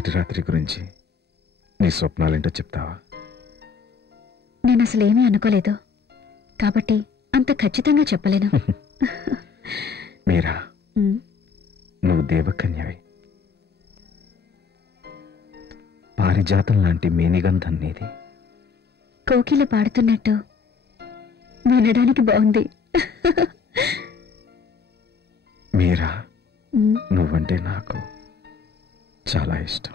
మొదటి రాత్రి గురించి నీ స్వప్నాలేంటో చెప్తావా? నేను అసలేమీ అనుకోలేదు కాబట్టి అంత ఖచ్చితంగా చెప్పలేను. మీరా, నువ్వు దేవకన్యవి. పారిజాతం లాంటి మేనిగంధం నీది. కోకిల పాడుతున్నట్టు వినడానికి బాగుంది. మీరా, నువ్వంటే నాకు చాలా ఇష్టం.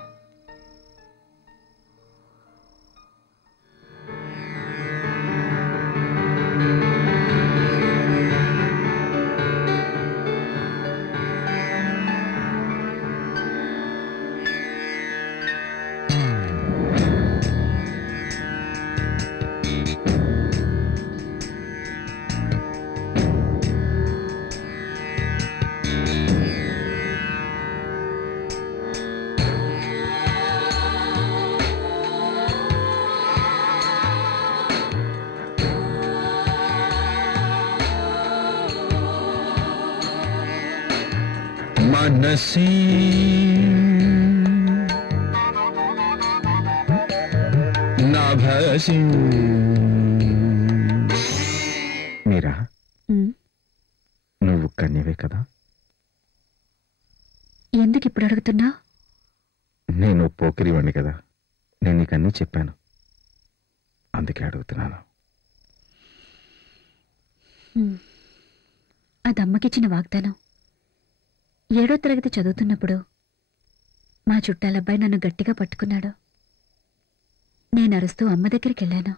మనసి నాభసి. మీరా, నువ్వు కన్యవే కదా? ఎందుకు ఇప్పుడు అడుగుతున్నా? నేను పోకిరివాణ్ణి కదా, నేను నీకన్నీ చెప్పాను, అందుకే అడుగుతున్నాను. అది అమ్మకిచ్చిన వాగ్దానం. 7వ తరగతి చదువుతున్నప్పుడు మా చుట్టాలబ్బాయి నన్ను గట్టిగా పట్టుకున్నాడు. నేను అరుస్తూ అమ్మ దగ్గరికి వెళ్ళాను.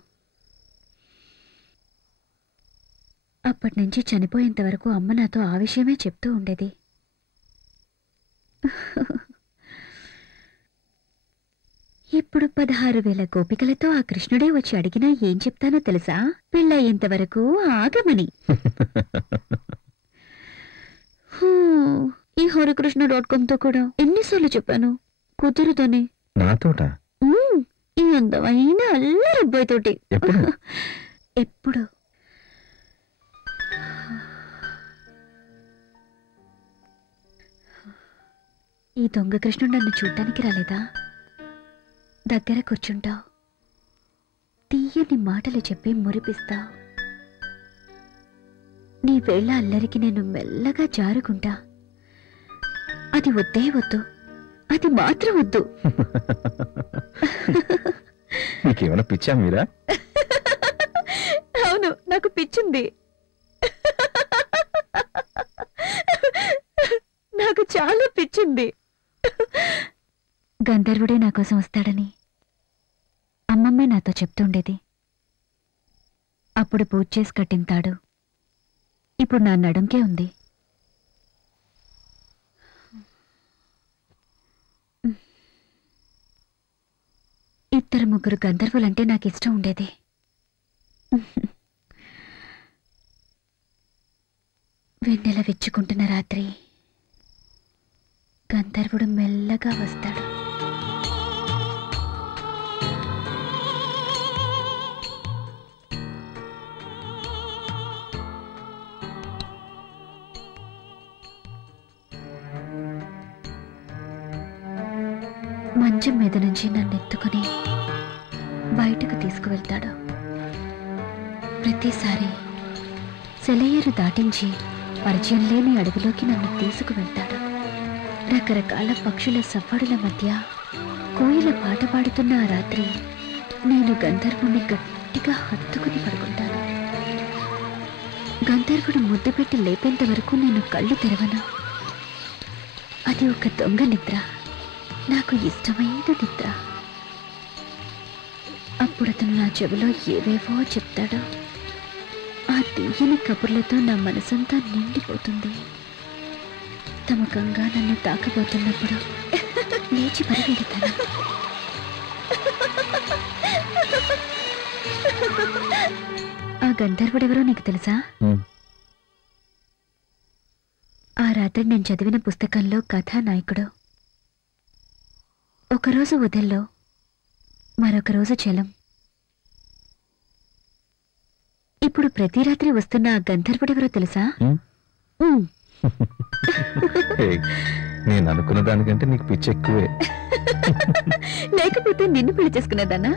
అప్పటినుంచి చనిపోయేంత వరకు అమ్మ నాతో ఆ విషయమే చెప్తూ ఉండేది. ఇప్పుడు 16,000 గోపికలతో ఆ కృష్ణుడే వచ్చి అడిగినా ఏం చెప్తానో తెలుసా? పెళ్ళయ్యేంత వరకు ఆగమని. ఈ హరికృష్ణ.com కూడా ఎన్నిసార్లు చెప్పాను, కుదురుతోనే. నాతోట? ఈ అందమైన అల్లరబ్బాయితోటి. ఎప్పుడు ఈ దొంగ కృష్ణుడు నన్ను చూడ్డానికి రాలేదా? దగ్గర కూర్చుంటావు, తీయని మాటలు చెప్పి మురిపిస్తావు. నీ వేళ్ల అల్లరికి నేను మెల్లగా జారుకుంటా. అది వద్దే వద్దు, అది మాత్రం వద్దు. నీకేమైనా పిచ్చా మీరా? అవును, నాకు పిచ్చింది. నాకు చాలా పిచ్చింది. గంధర్వుడే నా కోసం వస్తాడని అమ్మమ్మే నాతో చెప్తుండేది. అప్పుడు పూజ చేసి కట్టింతాడు ఇప్పుడు నా నడుంకే ఉంది. ఇద్దరు ముగ్గురు గంధర్వులంటే నాకు ఇష్టం ఉండేది. వెన్నెల విచ్చుకుంటున్న రాత్రి గంధర్వుడు మెల్లగా వస్తాడు. మంచం మీద నుంచి నన్ను ఎత్తుకుని బయటకు తీసుకువెళ్తాడు. ప్రతిసారి సెలయేరు దాటించి పరిచయం లేని అడవిలోకి నన్ను తీసుకువెళ్తాడు. రకరకాల పక్షుల సవ్వడుల మధ్య కోయిల పాట పాడుతున్న ఆ రాత్రి నేను గంధర్వుని గట్టిగా హత్తుకుని పడుకుంటాను. గంధర్వుడు ముద్దు పెట్టి లేపేంత వరకు నేను కళ్ళు తెరవను. అది ఒక దొంగ నిద్ర, నాకు ఇష్టమైన నిద్ర. అప్పుడు అతను నా చెవిలో ఏవేవో చెప్తాడు. ఆ తీయని కబుర్లతో నా మనసంతా నిండిపోతుంది. తమకంగా నన్ను తాకబోతున్నప్పుడు లేచి పరిగెడతాను. ఆ గంధర్వుడెవరో నీకు తెలుసా? ఆ రాత్రి నేను చదివిన పుస్తకంలో కథానాయకుడు. ఒకరోజు ఉదల్లో, మరొక రోజు చలం. ఇప్పుడు ప్రతి రాత్రి వస్తున్న ఆ గంధర్వుడెవరో తెలుసా? నేను అనుకున్న దానికంటే నీకు పిచ్చి ఎక్కువే. లేకపోతే నిన్ను పెళ్లి చేసుకునేదానా?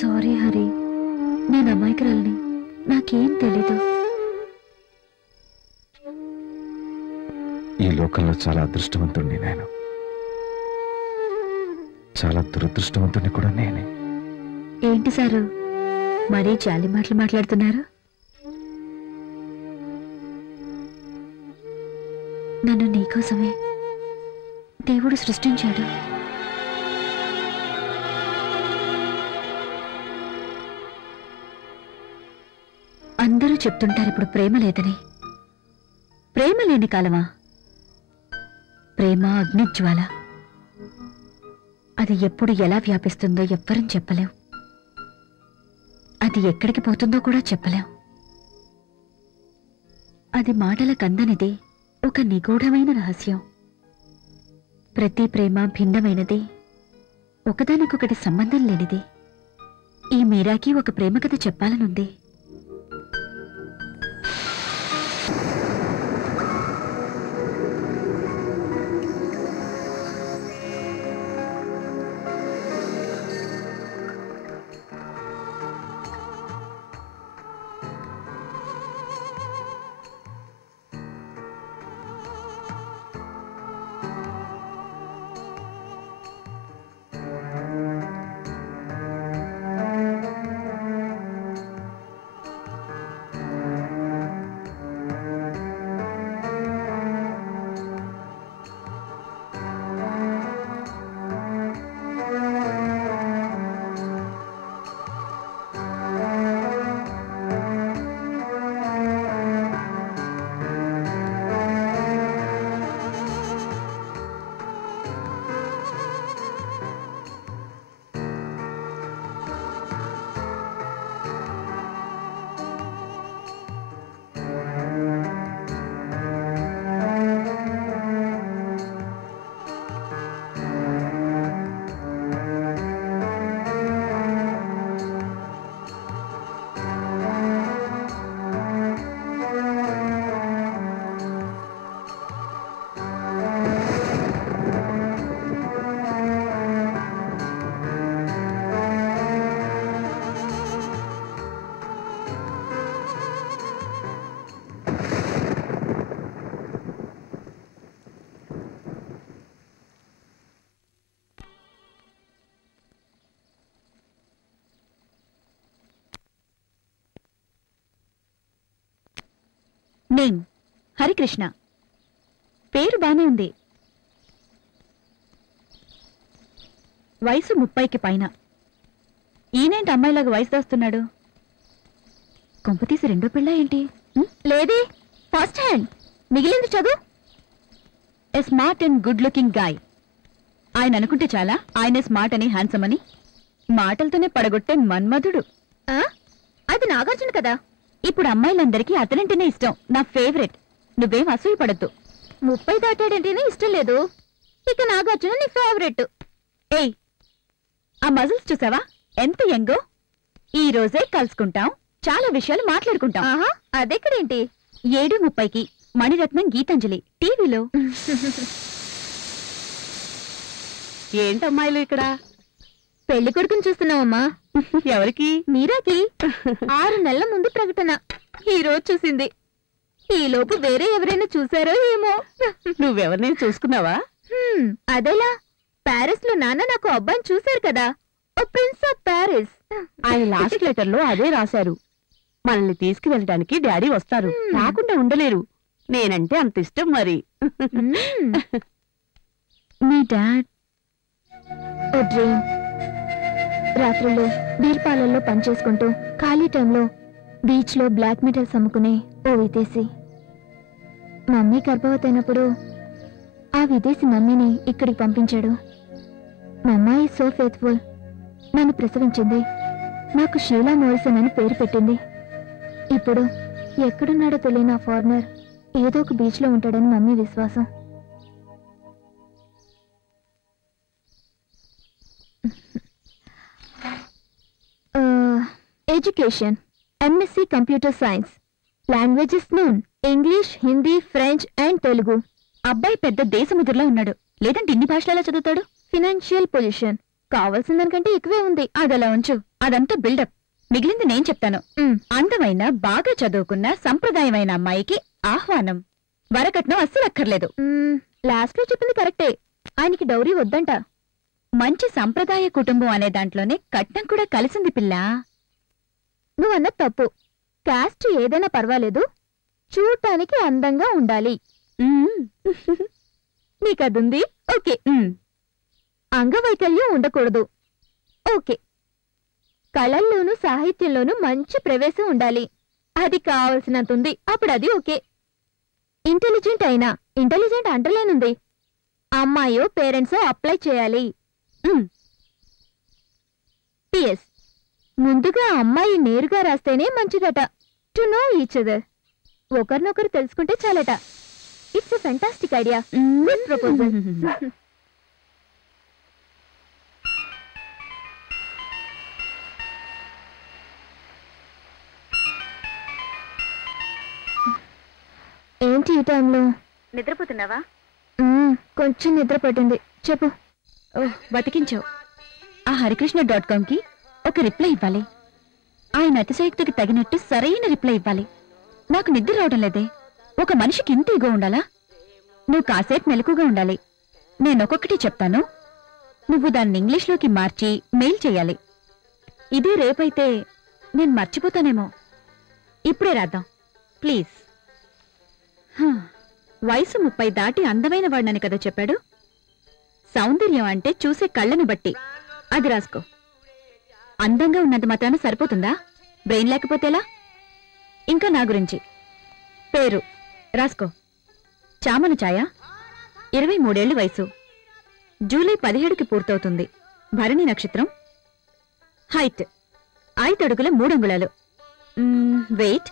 సారీ హరి, నేను అమాయకురాల్ని, నాకేం తెలీదు. ఈ లోకంలో చాలా అదృష్టవంతుణ్ణి నేను, చాలా దురదృష్టవంతుణ్ణి కూడా నేనే. ఏంటి సారు మరీ జాలి మాటలు మాట్లాడుతున్నారు? నన్ను నీకోసమే దేవుడు సృష్టించాడు. అందరూ చెప్తుంటారు ఇప్పుడు ప్రేమ లేదని. ప్రేమ లేని కాలమా? ప్రేమ అగ్నిజ్వాల. అది ఎప్పుడు ఎలా వ్యాపిస్తుందో ఎవ్వరం చెప్పలేం. అది ఎక్కడికి పోతుందో కూడా చెప్పలేం. అది మాటలకు అందనిది, ఒక నిగూఢమైన రహస్యం. ప్రతి ప్రేమ భిన్నమైనది, ఒకదానికొకటి సంబంధం లేనిది. ఈ మీరాకి ఒక ప్రేమ కథ చెప్పాలనుంది. నేమ్ హరికృష్ణ. పేరు బానే ఉంది. వయసు 30కి పైన. ఈయనేంటి అమ్మాయిలాగా వయసు దాస్తున్నాడు? కొంపతీసి రెండో పిల్ల ఏంటి? లేదే, ఫస్ట్ హ్యాండ్. మిగిలింది చదువు. A smart and good looking guy. ఆయన అనుకుంటే చాలా, ఆయనే స్మార్ట్ అని హ్యాండ్సమ్ అని. మాటలతోనే పడగొట్టే మన్మధుడు. అది నాగార్జున కదా. ఇప్పుడు అమ్మాయిలందరికీ అతనంటేనే ఇష్టం. నా ఫేవరెట్. నువ్వేం అసూయపడద్దు. 30 దాటాడంటేనే ఇష్టం లేదు, ఇక నాగార్జున నీ ఫేవరెట్. ఏయ్, ఆ మజిల్స్ చూసావా ఎంత యంగో? ఈ రోజే కలుసుకుంటాం, చాలా విషయాలు మాట్లాడుకుంటాం. అదెక్కడేంటి? 7:30కి మణిరత్నం గీతాంజలి టీవీలో. ఏంటమ్మాయిలు ఇక్కడ? పెళ్లి కొడుకుని చూస్తున్నావమ్మా. ఎవరికి? మీరాకి. 6 నెలల ముందు ప్రకటన, ఈ రోజు చూసింది. ఈలోపు వేరే ఎవరైనా చూసారో ఏమో. నువ్వెవరినైనా చూసుకున్నావా? అదేలా? ప్యారిస్ లో నాన్న నాకు అబ్బాయిని చూశారు కదా, ఓ ప్రిన్స్ ఆఫ్ ప్యారిస్. ఆయన లాస్ట్ లెటర్ లో అదే రాశారు. మనల్ని తీసుకువెళ్ళడానికి డాడీ వస్తారు, రాకుండా ఉండలేరు. నేనంటే అంత ఇష్టం మరి. మీ డాడ్ ఓ డ్రీమ్. రాత్రుల్లో బీర్పాలల్లో పనిచేసుకుంటూ ఖాళీ టైంలో బీచ్ లో బ్లాక్ మెటల్స్ అమ్ముకునే ఓ విదేశీ. మమ్మీ గర్భవతి అయినప్పుడు ఆ విదేశీ మమ్మీని ఇక్కడికి పంపించాడు. మా అమ్మాయి సో ఫేత్ఫుల్. నన్ను ప్రసవించింది. నాకు షీలా మోరిసన్ అని పేరు పెట్టింది. ఇప్పుడు ఎక్కడున్నాడో తెలియని ఆ ఫారినర్ ఏదో ఒక బీచ్ లో ఉంటాడని మమ్మీ విశ్వాసం. Education, MSc computer science, languages noon English, Hindi, French and Telugu. అబ్బాయి పెద్ద దేశముద్రలో ఉన్నాడు, లేదంటే ఇన్ని భాషలలో చదువుతాడు. ఫినాన్షియల్ పొజిషన్ కావాల్సిన దానికంటే ఎక్కువే ఉంది. అదలా ఉంచు, అదంతా బిల్డప్. మిగిలింది నేను చెప్తాను. అందమైన, బాగా చదువుకున్న, సంప్రదాయమైన అమ్మాయికి ఆహ్వానం. వరకట్నం అస్సలు అక్కర్లేదు. లాస్ట్ లో చెప్పింది కరెక్టే, ఆయనకి డౌరీ వద్దంట. మంచి సంప్రదాయ కుటుంబం అనే దాంట్లోనే కట్నం కూడా కలిసింది పిల్లా. నువ్వన్నది తప్పు. కాస్ట్ ఏదైనా పర్వాలేదు, చూడటానికి అందంగా ఉండాలి. నీకదుంది, ఓకే. అంగవైకల్యం ఉండకూడదు, ఓకే. కళల్లోనూ సాహిత్యంలోనూ మంచి ప్రవేశం ఉండాలి, అది కావలసినంతుంది, అప్పుడు అది ఓకే. ఇంటెలిజెంట్ అయినా, ఇంటెలిజెంట్ అంటలేనుంది, అమ్మాయో పేరెంట్సో అప్లై చేయాలి. పిఎస్ ముందుగా అమ్మాయి నేరుగా రాస్తేనే మంచిదట. టు నో ఈచ్ అదర్, ఒకరినొకరు తెలుసుకుంటే చాలట. It's a fantastic idea. Good proposal. ఏంటి ఈ టైంలో నిద్రపోతున్నావా? కొంచెం నిద్ర పట్టింది, చెప్పు. ఓహ్, బతికించావు. ఆ harikrishna.comకి ఒక రిప్లై ఇవ్వాలి. ఆయన అతిశయోక్తికి తగినట్టు సరైన రిప్లై ఇవ్వాలి. నాకు నిద్ర రావడం లేదే. ఒక మనిషికి ఇంత ఇగో ఉండాలా? నువ్వు కాసేపు మెలకుగా ఉండాలి. నేనొక్కొక్కటి చెప్తాను, నువ్వు దాన్ని ఇంగ్లీష్లోకి మార్చి మెయిల్ చెయ్యాలి. ఇదే రేపైతే నేను మర్చిపోతానేమో. ఇప్పుడే రాద్దాం ప్లీజ్. వయసు 30 దాటి అందమైన వాడినని కదా చెప్పాడు. సౌందర్యం అంటే చూసే కళ్ళని బట్టి. అది రాసుకో. అందంగా ఉన్నంత మాత్రాన సరిపోతుందా? బ్రెయిన్ లేకపోతేలా? ఇంకా నా గురించి పేరు రాసుకో. చామన ఛాయ, 23 ఏళ్ల వయసు, జూలై 17కి పూర్తవుతుంది. భరణి నక్షత్రం. హైట్ 5 అడుగుల 3 అంగుళాలు. వెయిట్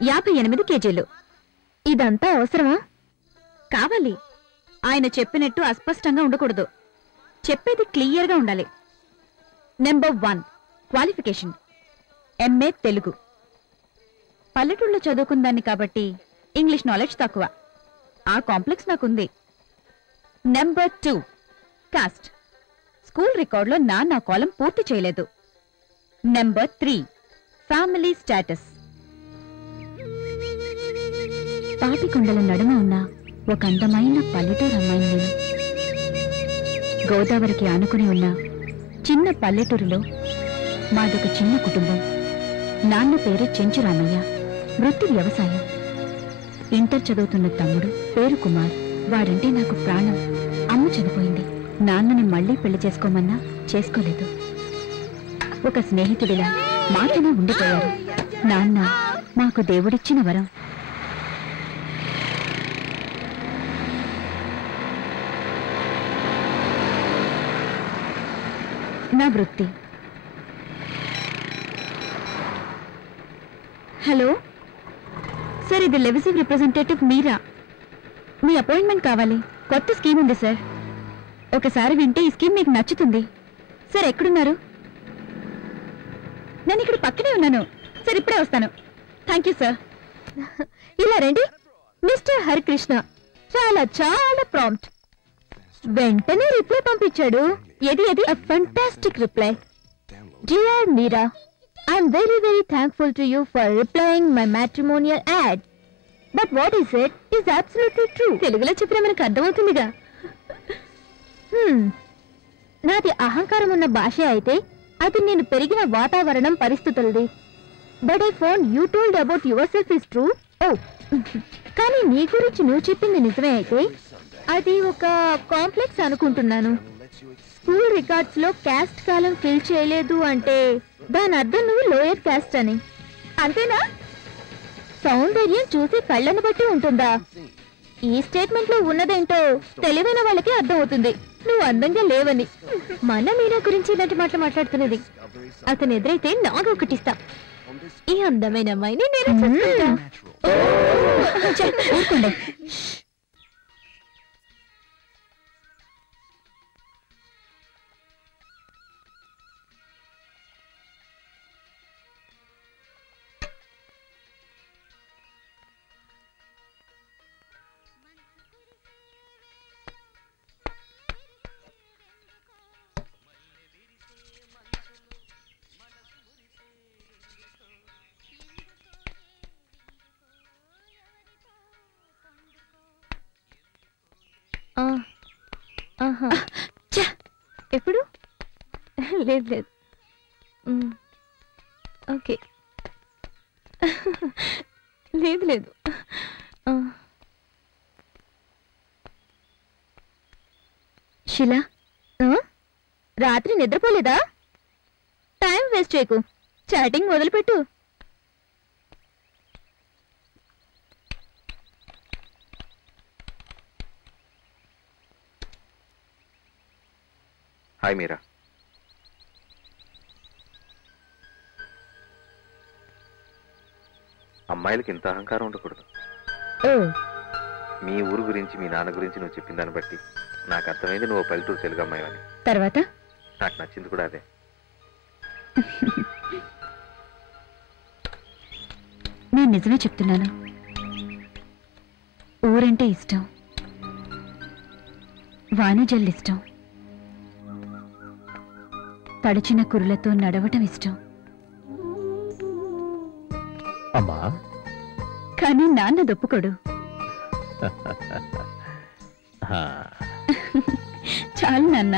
58 కేజీలు. ఇదంతా అవసరమా? కావాలి. ఆయన చెప్పినట్టు అస్పష్టంగా ఉండకూడదు, చెప్పేది క్లియర్గా ఉండాలి. Number 1 qualification MA Telugu. పల్లెటూళ్ళలో చదువుకుందాన్ని కాబట్టి ఇంగ్లీష్ నాలెడ్జ్ తక్కువ, ఆ కాంప్లెక్స్ నాకుంది. Number 2 cost. స్కూల్ రికార్డులో నా కాలం పూర్తి చేయలేదు. Number 3 family status. పాపికొండల నడుమ ఉన్న ఒక అందమైన పల్లెటూరు అమ్మాయిని నేను. గోదావరికి ఆనుకుని ఉన్న చిన్న పల్లెటూరులో మాదొక చిన్న కుటుంబం. నాన్న పేరు చెంచురామయ్య, వృత్తి వ్యవసాయం. ఇంటర్ చదువుతున్న తమ్ముడు పేరు కుమార్, వాడంటే నాకు ప్రాణం. అమ్మ చనిపోయింది. నాన్నని మళ్ళీ పెళ్లి చేసుకోమన్నా చేసుకోలేదు. ఒక స్నేహితుడిలా మాతోనే ఉండిపోయారు. నాన్న మాకు దేవుడిచ్చిన వరం. నా వృత్తి. హలో సార్, ఇది లెవిసివ్ రిప్రజెంటేటివ్ మీరా. మీ అపాయింట్మెంట్ కావాలి. కొత్త స్కీమ్ ఉంది సార్. ఒకసారి వింటే ఈ స్కీమ్ మీకు నచ్చుతుంది. సార్ ఎక్కడున్నారు? నేను ఇక్కడ పక్కనే ఉన్నాను సార్, ఇప్పుడే వస్తాను. Thank you sir. ఇలా రండి. మిస్టర్ హరికృష్ణ చాలా చాలా ప్రాంప్ట్. వెంటనే రిప్లై పంపించాడు. ఏది fantastic reply. Dear Meera, I'm very very thankful to you for replying my matrimonial add. But what is it is absolutely true. తెలుగులో చెప్పినా మనకు అర్థమవుతుందిగా. నాది అహంకారం ఉన్న భాష అయితే అది నేను పెరిగిన వాతావరణం పరిస్థితులది. But I found you told about yourself is true. ఓ, కానీ నీ గురించి నువ్వు చెప్పింది నిజమే అయితే అది ఒక కాంప్లెక్స్ అనుకుంటున్నాను. స్కూల్ రికార్డ్స్ లో క్యాస్ట్ కాలం ఫిల్ చేయలేదు అంటే దాని అర్థం నువ్వు లోయర్ క్యాస్ట్ అని, అంతేనా? సౌందర్యం చూసి కళ్ళను బట్టి ఉంటుందా? ఈ స్టేట్మెంట్ లో ఉన్నదేంటో తెలివైన వాళ్ళకి అర్థం అవుతుంది. నువ్వు అందంగా లేవని. మన మీనా గురించి ఇలాంటి మాటలు మాట్లాడుతున్నది. అతను ఎదురైతే నాకు ఒకటిస్తా. ఈ అందమైన అమ్మాయిని నేను చూసుకుంటా. ఊరుకోండి. ఎప్పుడు? లేదు లేదు. ఓకే. లేదు లేదు. శిలా, రాత్రి నిద్రపోలేదా? టైం వేస్ట్ చేయకు, చాటింగ్ మొదలుపెట్టు. హాయ్ మీరా. అమ్మాయిలకి ఇంత అహంకారం ఉండకూడదు. మీ ఊరు గురించి మీ నాన్న గురించి నువ్వు చెప్పిన దాన్ని బట్టి నాకు అర్థమైంది నువ్వు పల్లెటూరు తెలుగు అమ్మాయివని. తర్వాత నాకు నచ్చింది కూడా అదే. నేను నిజమే చెప్తున్నాను. ఊరంటే ఇష్టం, వాణిజ్యాలు ఇష్టం, తడిచిన కురులతో నడవటం ఇష్టం. అమ్మా, కానీ నాన్న దొప్పుకోడు. చాలు నాన్న.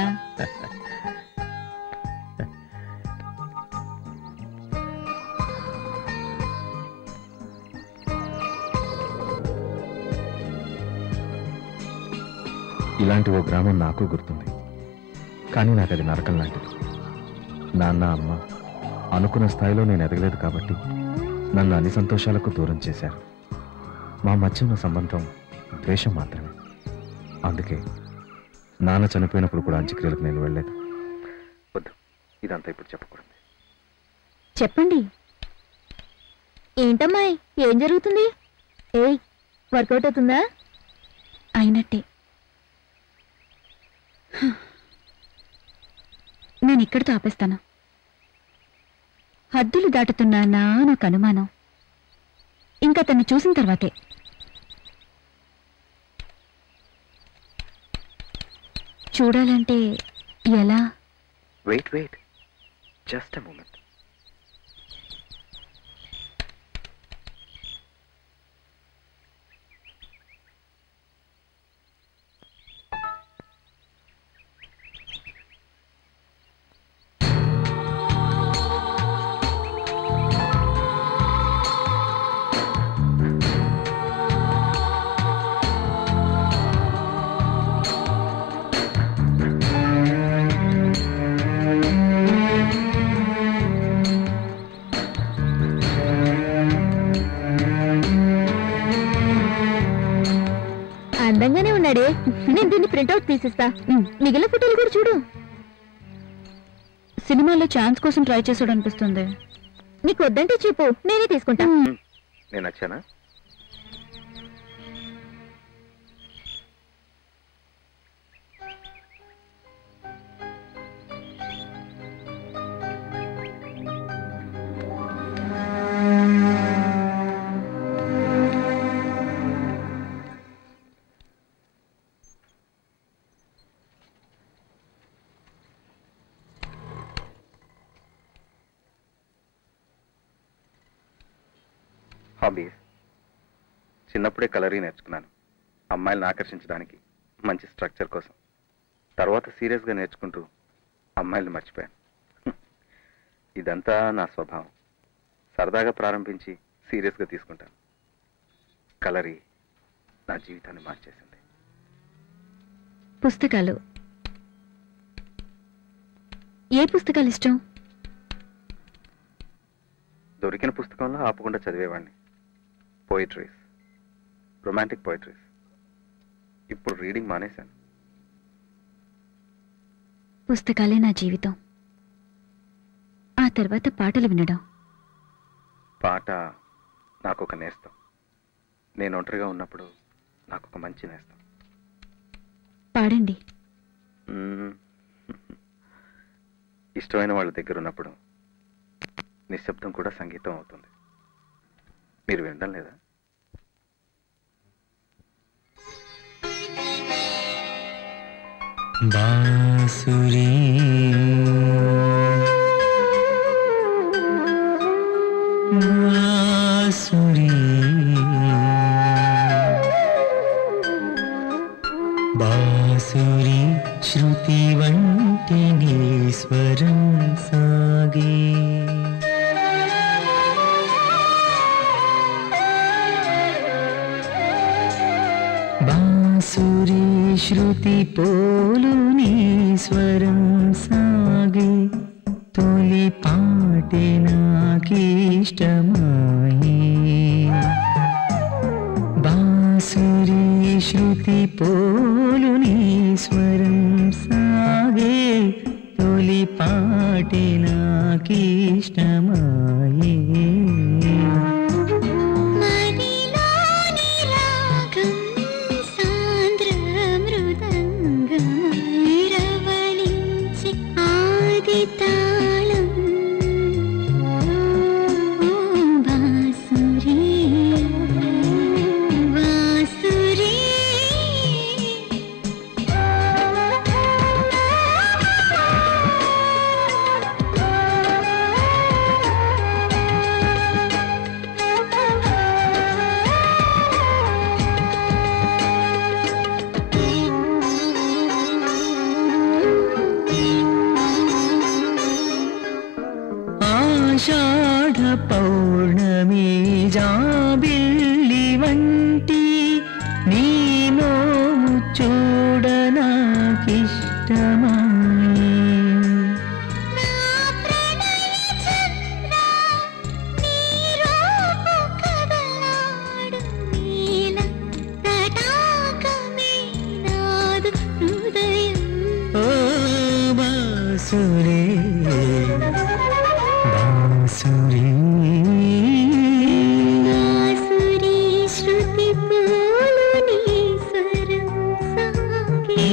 ఇలాంటి ఓ గ్రామం నాకు గుర్తుంది, కానీ నాకు అది నరకం లాంటిది. నాన్న అమ్మ అనుకున్న స్థాయిలో నేను ఎదగలేదు కాబట్టి నన్ను అన్ని సంతోషాలకు దూరం చేశారు. మా మధ్య ఉన్న సంబంధం ద్వేషం మాత్రమే. అందుకే నాన్న చనిపోయినప్పుడు కూడా అంత్యక్రియలకు నేను వెళ్ళలేదు. వద్దు, ఇదంతా ఇప్పుడు చెప్పకూడదు. చెప్పండి. ఏంటమ్మాయి, ఏం జరుగుతుంది? ఏయ్, వర్కౌట్ అవుతుందా? అయినట్టే. నేను ఇక్కడితో ఆపేస్తాను. హద్దులు దాటుతున్నానా నాకు అనుమానం. ఇంకా తను చూసిన తర్వాతే. చూడాలంటే ఎలా? Wait wait, just a moment. అందంగానే ఉన్నాడే. నేను దీన్ని ప్రింట్అవుట్ తీసిస్తా. మిగిలిన ఫోటోలు కూడా చూడు. సినిమాలో ఛాన్స్ కోసం ట్రై చేసాడు అనిపిస్తుంది. నీకు వద్దంటే చెప్పు, నేనే తీసుకుంటా. నేను నచ్చానా? హాబీస్. చిన్నప్పుడే కలరీ నేర్చుకున్నాను, అమ్మాయిలను ఆకర్షించడానికి, మంచి స్ట్రక్చర్ కోసం. తర్వాత సీరియస్గా నేర్చుకుంటూ అమ్మాయిలను మర్చిపోయాను. ఇదంతా నా స్వభావం. సరదాగా ప్రారంభించి సీరియస్గా తీసుకుంటాను. కలరీ నా జీవితాన్ని మార్చేసింది. పుస్తకాలు. ఏ పుస్తకాలు ఇష్టం? దొరికిన పుస్తకంలో ఆపకుండా చదివేవాడిని. పోయిట్రీస్, రొమాంటిక్ పోయిట్రీస్. ఇప్పుడు రీడింగ్ మానేశాను. పుస్తకాలే నా జీవితం. ఆ తర్వాత పాటలు వినడం. పాట నాకు ఒక నేస్తం. నేను ఒంటరిగా ఉన్నప్పుడు నాకు ఒక మంచి నేస్తం. పాడండి. ఇష్టమైన వాళ్ళ దగ్గర ఉన్నప్పుడు నిశ్శబ్దం కూడా సంగీతం అవుతుంది. మీరు వినడం లేదా? బాసురీ బాసురీ బా సాగే బాంసురీ శృతి పోలు నీ స్వరం సాగే తొలి పాటే నాకిష్టమాయే బాంసురీ శృతి పోలు నీ స్వరం సాగే తొలి పాటే నాకిష్టమాయే ఆషాఢ పౌర్ణమి జాబిల్లి వంటి నీ నోము చూడనాకిష్టమాయే ఓ బాంసురీ బాంసురీ బాంసురీ శృతి పోలు నీ స్వరం సాగే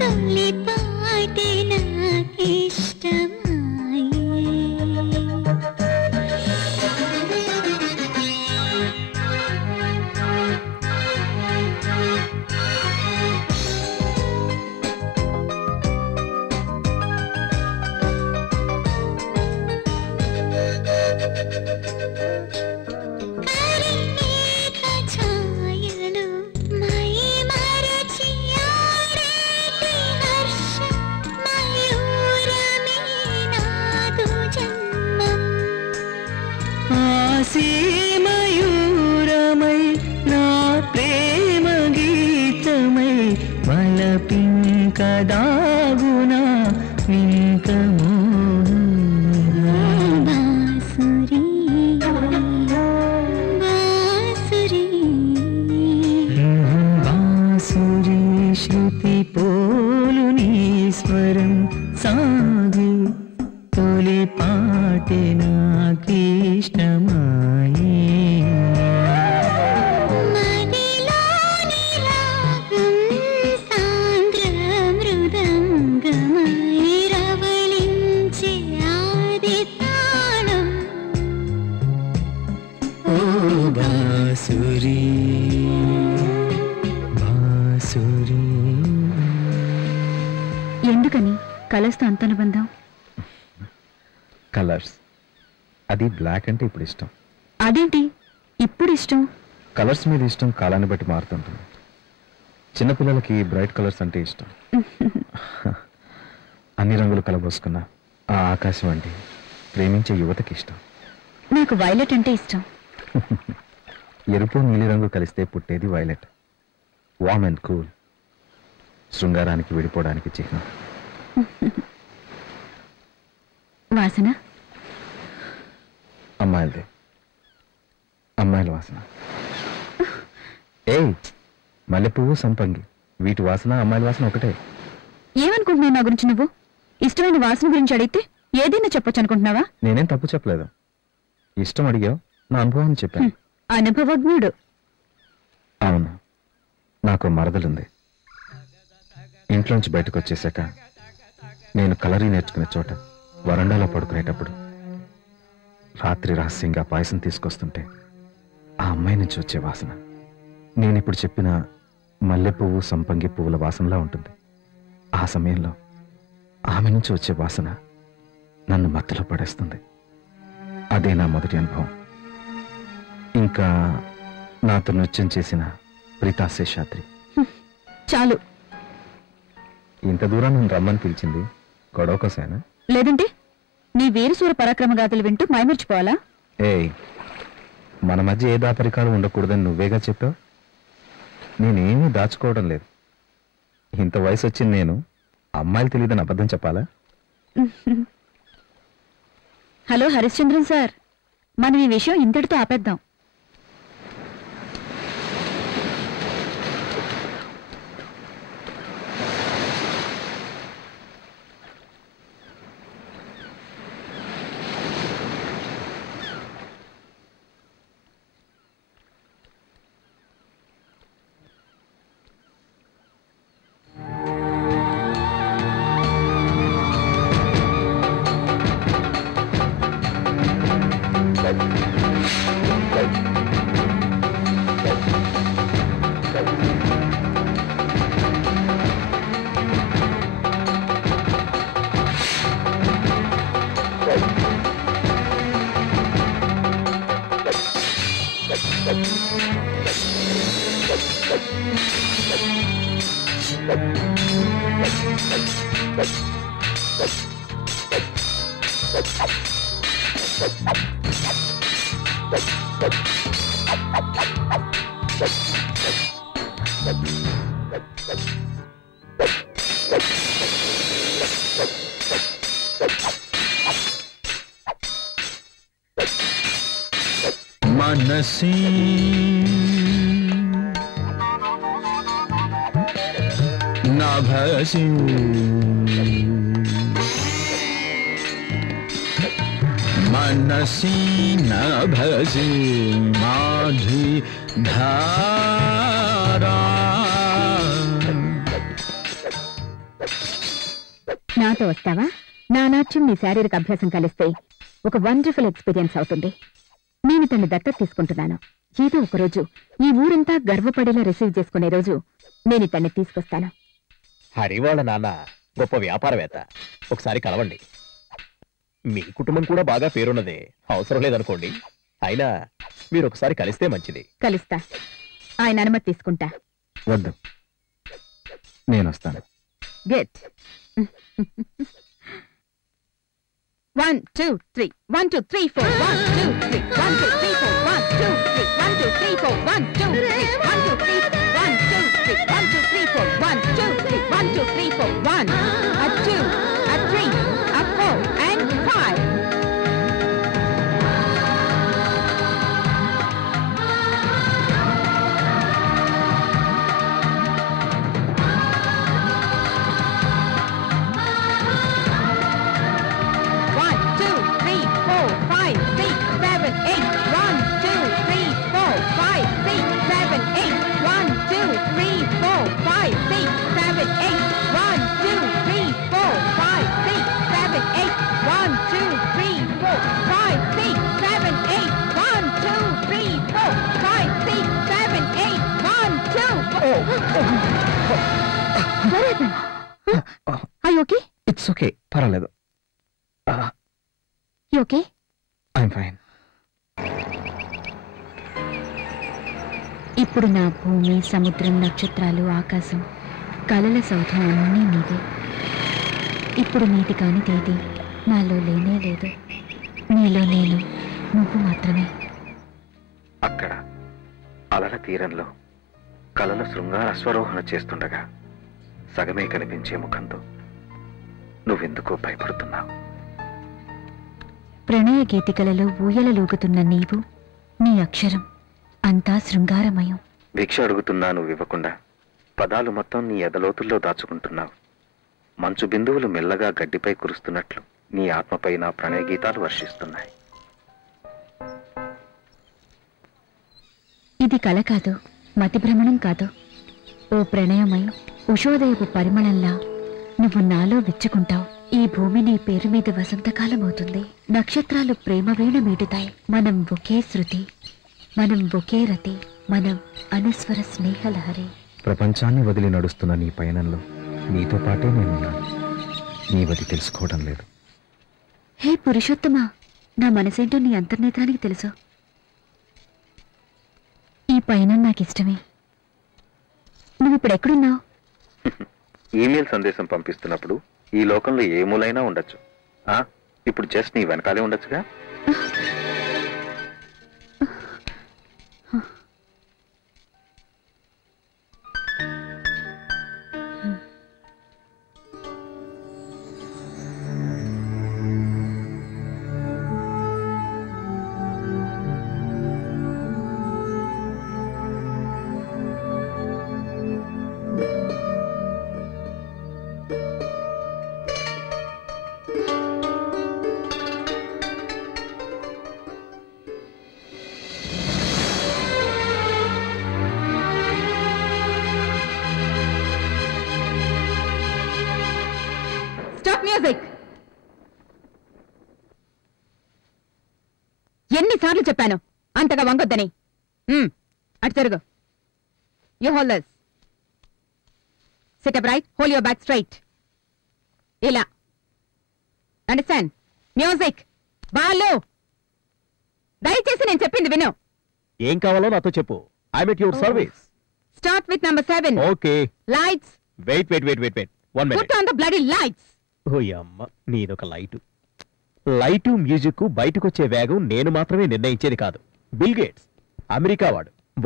తొలి పాటే నాకిష్టమాయే ఛాయలు మై మరచి ఆడేటి హర్ష మయూరమే నాదు జన్మం ఆసీమయూరమై నా ప్రేమ గీతమై వలపింకదాగునా వింత బాంసురీ బాంసురీ బాంసురీ శృతి పోలు నీ స్వరం సాగే తొలి పాటే నాకిష్టమాయే మదిలోని రాగం సాంద్ర మృదంగమై రవళించే ఆది తాళం ఓ బాంసురీ బాంసురీ ఎందుకని కలస్తో అంత అనుబంధం కలర్స్ అది బ్లాక్ అంటే ఇప్పుడు ఇష్టం. అదేంటి ఇప్పుడు ఇష్టం? కలర్స్ మీద ఇష్టం కాలాన్ని బట్టి మారుతుంటుంది. చిన్నపిల్లలకి బ్రైట్ కలర్స్ అంటే ఇష్టం. అన్ని రంగులు కలబోసుకున్న ఆ ఆకాశం అంటే ప్రేమించే యువతకి ఇష్టం. నాకు వైలెట్ అంటే ఇష్టం. ఎరుపు నీలిరంగు కలిస్తే పుట్టేది వైలెట్. వామ్ అండ్ కూల్, శృంగారానికి విడిపోవడానికి చిహ్నం. వాసన అమ్మాయిలది, అమ్మాయిల వాసన. ఏయ్, మల్లెపువ్వు సంపంగి వీటి వాసన అమ్మాయిల వాసన ఒకటే. ఏమనుకుంటున్నావు నా గురించి? నువ్వు ఇష్టమైన వాసన గురించి అడిగితే ఏదైనా చెప్పొచ్చు అనుకుంటున్నావా? నేనేం తప్పు చెప్పలేదు. ఇష్టం అడిగావు, నా అనుభవాన్ని చెప్పాను. అనుభవజ్ఞుడు. అవును, నాకు మరదలుంది. ఇంట్లోంచి బయటకు వచ్చేసాక నేను కలరీ నేర్చుకునే చోట వరండాలో పడుకునేటప్పుడు రాత్రి రహస్యంగా పాయసం తీసుకొస్తుంటే ఆ అమ్మాయి నుంచి వచ్చే వాసన నేనిప్పుడు చెప్పిన మల్లెపువ్వు సంపంగి పువ్వుల వాసనలా ఉంటుంది. ఆ సమయంలో ఆమె నుంచి వచ్చే వాసన నన్ను మత్తులో పడేస్తుంది. అదే నా మొదటి అనుభవం. ఇంకా నాతో నృత్యం చేసిన ప్రీతా శేషాద్రి. చాలు. ఇంత దూరం నన్ను రమ్మని పిలిచింది గొడవ కోసేనా? లేదంటే నీ వీరసూర పరాక్రమ గాథలు వింటూ మైమర్చిపోవాలా? ఏయ్, మన మధ్య ఏ దాపరికాలు ఉండకూడదని నువ్వేగా చెప్పావు. నేనేమీ దాచుకోవడం లేదు. ఇంత వయసు వచ్చింది నేను అమ్మాయిలు తెలియదని అబద్ధం చెప్పాలా? హలో హరిశ్చంద్రన్ సార్, మనం ఈ విషయం ఇంతటితో ఆపేద్దాం. मनसी नाभसी मनसी नाभसी माधी धारा. నాతో వస్తావా? నా నాట్యం నీ శారీరక అభ్యాసం కలిస్తే ఒక వండర్ఫుల్ ఎక్స్పీరియన్స్ అవుతుంది. నేను తన్ని దత్తత తీసుకుంటున్నాను. ఏదో ఒకరోజు ఈ ఊరంతా గర్వపడేలా రిసీవ్ చేసుకునే రోజు నేను తన్ని తీసుకొస్తాను. హరి వాళ్ళ నాన్న గొప్ప వ్యాపారవేత్త. ఒకసారి కలవండి. మీ కుటుంబం కూడా బాగా పేరున్నదే, అవసరం లేదనుకోండి. అయినా మీరు ఒకసారి కలిస్తే మంచిది. కలుస్తా. ఆయన అనుమతి తీసుకుంటా. వద్దు, నేను వస్తాను. Get 1 2 3 1 2 3 4 1 2 3 1 2 3 4 1 2 3 1 2 3 4 1 2 3 1 2 3 1 2 3 1 2 3 4 1 2 3 1 2 3 4 1 a 2 a 3 a 4 and 5. Are you okay? It's okay, పర్వాలేదు. You okay? I'm fine. ఇప్పుడు నా భూమి, సముద్రం, నక్షత్రాలు, ఆకాశం, కలల సౌధం అన్నీ నీదే. ఇప్పుడు నీది కాని తేదీ నాలో లేనే లేదు. నీలో నేను, నువ్వు మాత్రమే. అక్కడ అలల తీరంలో కలల శృంగార అశ్వరోహణ చేస్తుండగా సగమే కనిపించే ముఖంతో నువ్వెందుకో భయపడుతున్నావు. ప్రణయ గీతికలలో ఊయలలూగుతున్న నీవు, నీ అక్షరం అంతా శృంగారమయం. భిక్ష అడుగుతున్నా నువ్వు ఇవ్వకుండా పదాలు మొత్తం నీ ఎదలోతుల్లో దాచుకుంటున్నావు. మంచు బిందువులు మెల్లగా గడ్డిపై కురుస్తున్నట్లు నీ ఆత్మపై నా ప్రణయ గీతాలు వర్షిస్తున్నాయి. ఇది కల కాదు, మతిభ్రమణం కాదు. ఓ ప్రణయమయం, ఉషోదయపు పరిమళంలా నువ్వు నాలో విచ్చుకుంటావు. ఈ భూమి నీ పేరు మీద వసంతకాలం అవుతుంది. నక్షత్రాలు ప్రేమ వీణ మీటుతాయి. మనం ఒకే శృతి, మనం ఒకే రతి, మనం అనస్వర స్నేహలహరి. ప్రపంచాన్ని వదిలి నడుస్తున్న నీ పయనంలో నీతో పాటే నేనున్నాను. నీవది తెలుసుకోవడం లేదు. హే పురుషోత్తమా, నా మనసేంటో నీ అంతర్నేత్రానికి తెలుసు. ఈ పయనం నాకిష్టమే. నువ్విప్పుడు ఎక్కడున్నావు? ఈమెయిల్ సందేశం పంపిస్తున్నప్పుడు ఈ లోకంలో ఏ మూలైనా ఉండొచ్చు. ఇప్పుడు జస్ట్ నీ వెనకాలే ఉండొచ్చుగా. మ్యూజిక్. ఎన్నిసార్లు చెప్పాను అంతగా వంగొద్దని. అటు తిరుగు. You hold this. Sit up right. Hold your back straight. ఇలా. అండర్స్టాండ్? మ్యూజిక్. బాలు, దయచేసి నేను చెప్పింది విను. ఏం కావాలో నాతో చెప్పు. I'm at your service. Start with number 7. Okay. Lights. Wait 1 minute. Put on the bloody lights. ఓయమ్మ, నీదొక లైటు మ్యూజిక్ బయటకొచ్చే వేగం నేను మాత్రమే నిర్ణయించేది కాదు. బిల్ గేట్స్ అమెరికా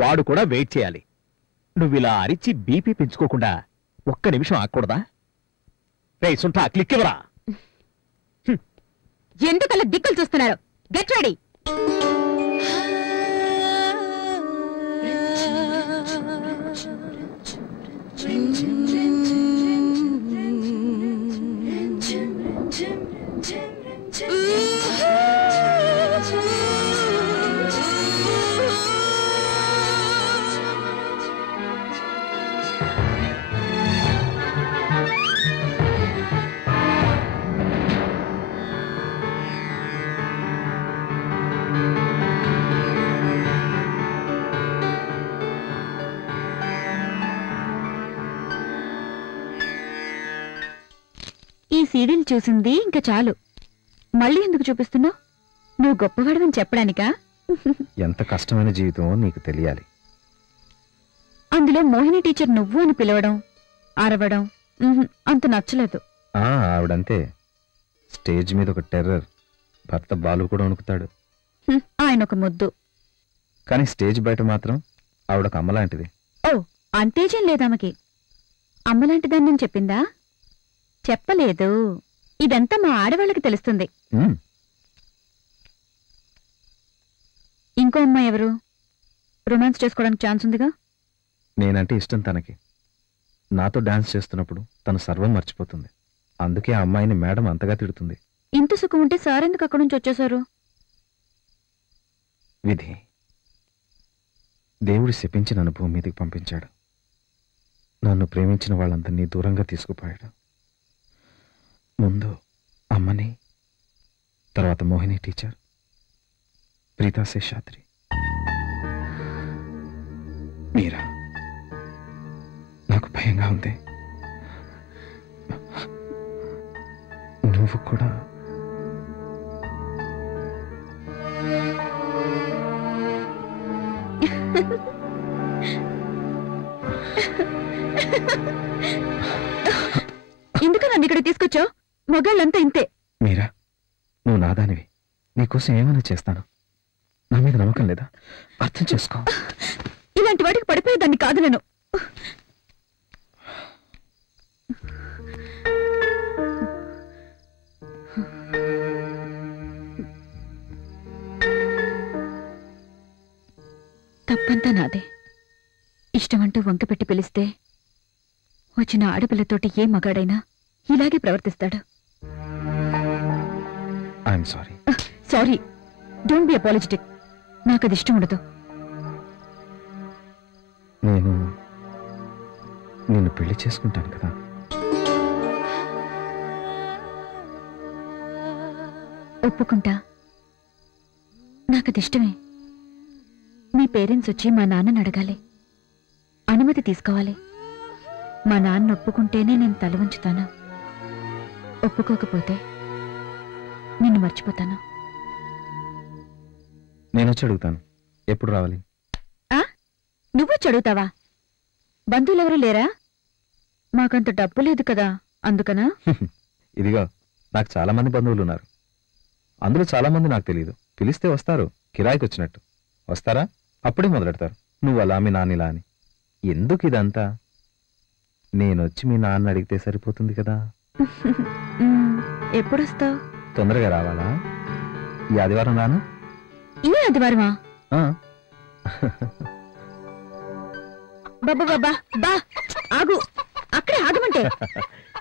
వాడు కూడా వెయిట్ చేయాలి. నువ్విలా అరిచి బీపీ పెంచుకోకుండా ఒక్క నిమిషం ఆగకూడదా? రేయ్ సుంఠా, క్లిక్ ఇవ్వరా. ఎందుకలా దిక్కులు చూస్తున్నారు? Get ready. ఈ సీడీలు చూసింది ఇంకా చాలు. మళ్ళీ ఎందుకు చూపిస్తున్నావు? నువ్వు గొప్పవాడవని చెప్పడానికా? ఎంత కష్టమైన జీవితమో నీకు తెలియాలి. అందులో మోహిని టీచర్ నువ్వు అని పిలవడం, అరవడం అంత నచ్చలేదు. ఆవిడంతే. స్టేజ్ మీద ఒక టెర్రర్. భర్త బాలు కూడా వణుకుతాడు. ఆయన ఒక ముద్దు. కానీ స్టేజ్ బయట మాత్రం ఆవిడొక అమ్మలాంటిది. ఓ, అంతేజం లేదామకి. అమ్మలాంటిదాన్ని చెప్పిందా? చెప్పలేదు. ఇదంతా మా ఆడవాళ్ళకి తెలుస్తుంది. ఇంకో అమ్మాయి ఎవరు? రొమాన్స్ చేసుకోవడానికి ఛాన్స్ ఉందిగా. నేనంటే ఇష్టం తనకి. నాతో డాన్స్ చేస్తున్నప్పుడు తను సర్వం మర్చిపోతుంది. అందుకే ఆ అమ్మాయిని మేడం అంతగా తిడుతుంది. ఇంత సుఖం ఉంటే సార్ ఎందుకు అక్కడి నుంచి వచ్చేశారు? విధి. దేవుడు శపించి నన్ను భూమి మీదకి పంపించాడు. నన్ను ప్రేమించిన వాళ్ళందరినీ దూరంగా తీసుకుపోయాడు. ముందు అమ్మని, తర్వాత మోహిని టీచర్, ప్రీతా శేషాద్రి, మీరా. నాకు భయంగా ఉంది. నువ్వు కూడా. ఎందుకు నన్ను ఇక్కడ తీసుకొచ్చావు? మగాళ్ళంతా ఇంతే. మీరా, నువ్వు నాదానివి. నీకోసం ఏమైనా చేస్తాను. నా మీద నమ్మకం లేదా? అర్థం చేసుకో. ఇలాంటి వాటికి పడిపోయేదాన్ని కాదు నేను. తప్పంతా నాదే. ఇష్టమంటూ వంకపెట్టి పిలిస్తే వచ్చిన ఆడపిల్లతోటి ఏ మగాడైనా ఇలాగే ప్రవర్తిస్తాడు. I'm sorry. Sorry. Don't be apologetic. నాకు అది ఇష్టం ఉండదు. నేను నిన్ను పెళ్లి చేసుకుంటాను కదా. ఒప్పుకుంటా. నాకది ఇష్టమే. మీ పేరెంట్స్ వచ్చి మా నాన్నని అడగాలి, అనుమతి తీసుకోవాలి. మా నాన్న ఒప్పుకుంటేనే నేను తల వంచుతాను. ఒప్పుకోకపోతే నిన్ను మర్చిపోతాను. నేను వచ్చి అడుగుతాను. ఎప్పుడు రావాలి? నువ్వు చదువుతావా? బంధువులెవరూ లేరా? మాకంత డబ్బు లేదు కదా, అందుకనా? ఇదిగో, నాకు చాలా మంది బంధువులు ఉన్నారు. అందులో చాలా మంది నాకు తెలియదు. పిలిస్తే వస్తారు, కిరాయికి వచ్చినట్టు వస్తారా, అప్పుడే మొదలెడతారు నువ్వు అలా మీ నాన్న ఇలా అని. ఎందుకు ఇదంతా? నేనొచ్చి మీ నాన్న అడిగితే సరిపోతుంది కదా. ఎప్పుడొస్తావు? తొందరగా రావాలా? ఈ ఆదివారం రాను? ఈ ఆదివారమా? ఆ. బాబా బాబా బా ఆగు, అక్కడే ఆగమంటే.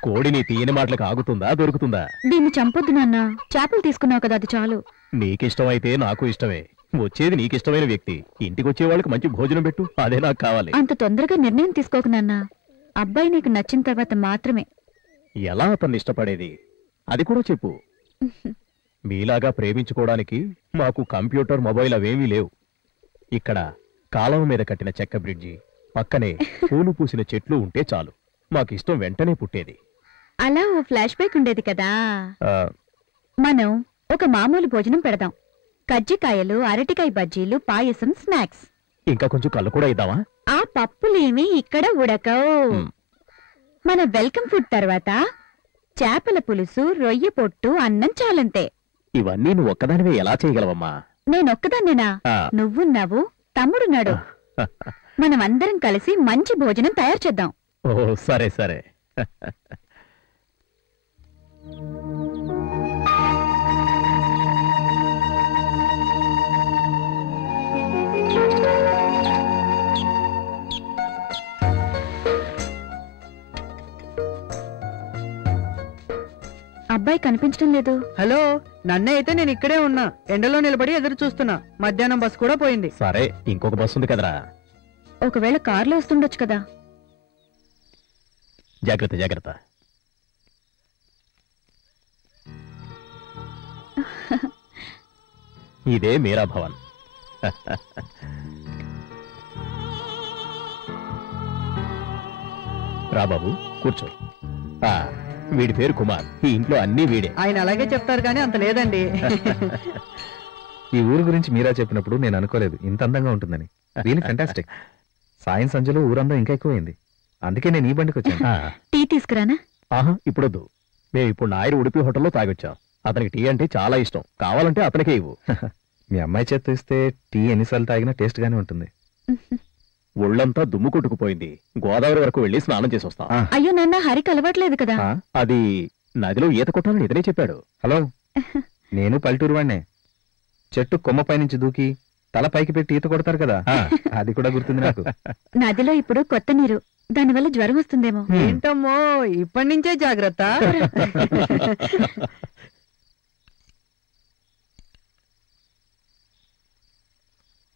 కోడిని తీయని మాటలకు ఆగుతుందా, దొరుకుతుందా? దీన్ని చంపొద్దు నాన్న, చేపలు తీసుకున్నావు కదా, అది చాలు. నీకిష్టమైతే నాకు ఇష్టమే. వచ్చేది నీకిష్టమైన వ్యక్తి. ఇంటికి వచ్చే వాళ్ళకి మంచి భోజనం పెట్టు, అదే నాకు కావాలి. అంత తొందరగా నిర్ణయం తీసుకోకు నాన్న. అబ్బాయి నీకు నచ్చిన తర్వాత మాత్రమే. ఎలా అతన్ని ఇష్టపడేది అది కూడా చెప్పు. మీలాగా ప్రేమించుకోవడానికి మాకు కంప్యూటర్, మొబైల్ అవేమీ లేవు. ఇక్కడ కాలం మీద కట్టిన చెక్క బ్రిడ్జి, పక్కనే పూలు పూసిన చెట్లు ఉంటే చాలు, మాకు ఇష్టం వెంటనే పుట్టేది. అలా ఓ ఫ్లాష్ బ్యాక్ ఉండేది కదా. ఆ, మనం ఒక మామూలు భోజనం పెడదాం. కజ్జికాయలు, అరటికాయ బజ్జీలు, పాయసం, స్నాక్స్. ఇంకా కొంచెం కళ్ళు కూడా ఇద్దామా? ఆ పప్పులేమి ఇక్కడ ఉడకవు. మ్. మన వెల్కమ్ ఫుడ్ తర్వాత చేపల పులుసు, రొయ్య పొట్టు, అన్నం చాలంతే. ఇవన్నీ నువ్వు ఒక్కదానివే ఎలా చేయగలవమ్మా? నేనొక్కదాన్నేనా? ఆ. నువ్వున్నావు, తమ్ముడున్నాడు. మనం అందరం కలిసి మంచి భోజనం తయారు చేద్దాం. ఓ సరే సరే. అబ్బాయి కనిపించడం లేదు. హలో, నన్నే అయితే నేను ఇక్కడే ఉన్నా, ఎండలో నిలబడి ఎదురు చూస్తున్నా. మధ్యాహ్నం బస్ కూడా పోయింది. సరే, ఇంకొక బస్సు ఉంది కదరా. ఒకవేళ కారులో వస్తుండొచ్చు కదా. జాగ్రత్త జాగ్రత్త. ఇదే మీరా భవన్. రా బాబు, కూర్చో. ఆ, వీడి పేరు కుమార్. ఈ ఇంట్లో అన్నీ వీడే. ఆయన అలాగే చెప్తారు కానీ అంత లేదండి. ఈ ఊరు గురించి మీరా చెప్పినప్పుడు నేను అనుకోలేదు ఇంత అందంగా ఉంటుందని. Really fantastic. సాయం సంజలో ఊరందం ఇంకా ఎక్కువైంది. అందుకే నేను ఈ బండికి వచ్చాను. ఆ, టీ తీసుకురానా? ఆహా, ఇప్పుడొద్దు. మేము ఇప్పుడు నాయరు ఉడిపి హోటల్లో తాగొచ్చాం. అతనికి టీ అంటే చాలా ఇష్టం. కావాలంటే అతనికే ఇవ్వు. మీ అమ్మాయి చేత్తో ఇస్తే టీ ఎన్నిసార్లు తాగినా టేస్ట్ గానే ఉంటుంది. ఒళ్ళంతా దుమ్ము కొట్టుకుపోయింది. గోదావరి వరకు వెళ్ళి స్నానం చేసి వస్తాం. ఆ. అయ్యో నాన్న, హరికి అలవాట్లేదు కదా. ఆ, అది నదిలో ఈత కొట్టాలని ఇతనే చెప్పాడు. హలో, నేను పల్లెటూరు వాడినే. చెట్టు కొమ్మపై నుంచి దూకి తల పైకి పెట్టి ఈత కొడతారు కదా, ఆ, అది కూడా గుర్తుంది నాకు. నదిలో ఇప్పుడు కొత్త నీరు, దానివల్ల జ్వరం వస్తుందేమో. ఏంటమ్మో, ఇప్పటి నుంచే జాగ్రత్త.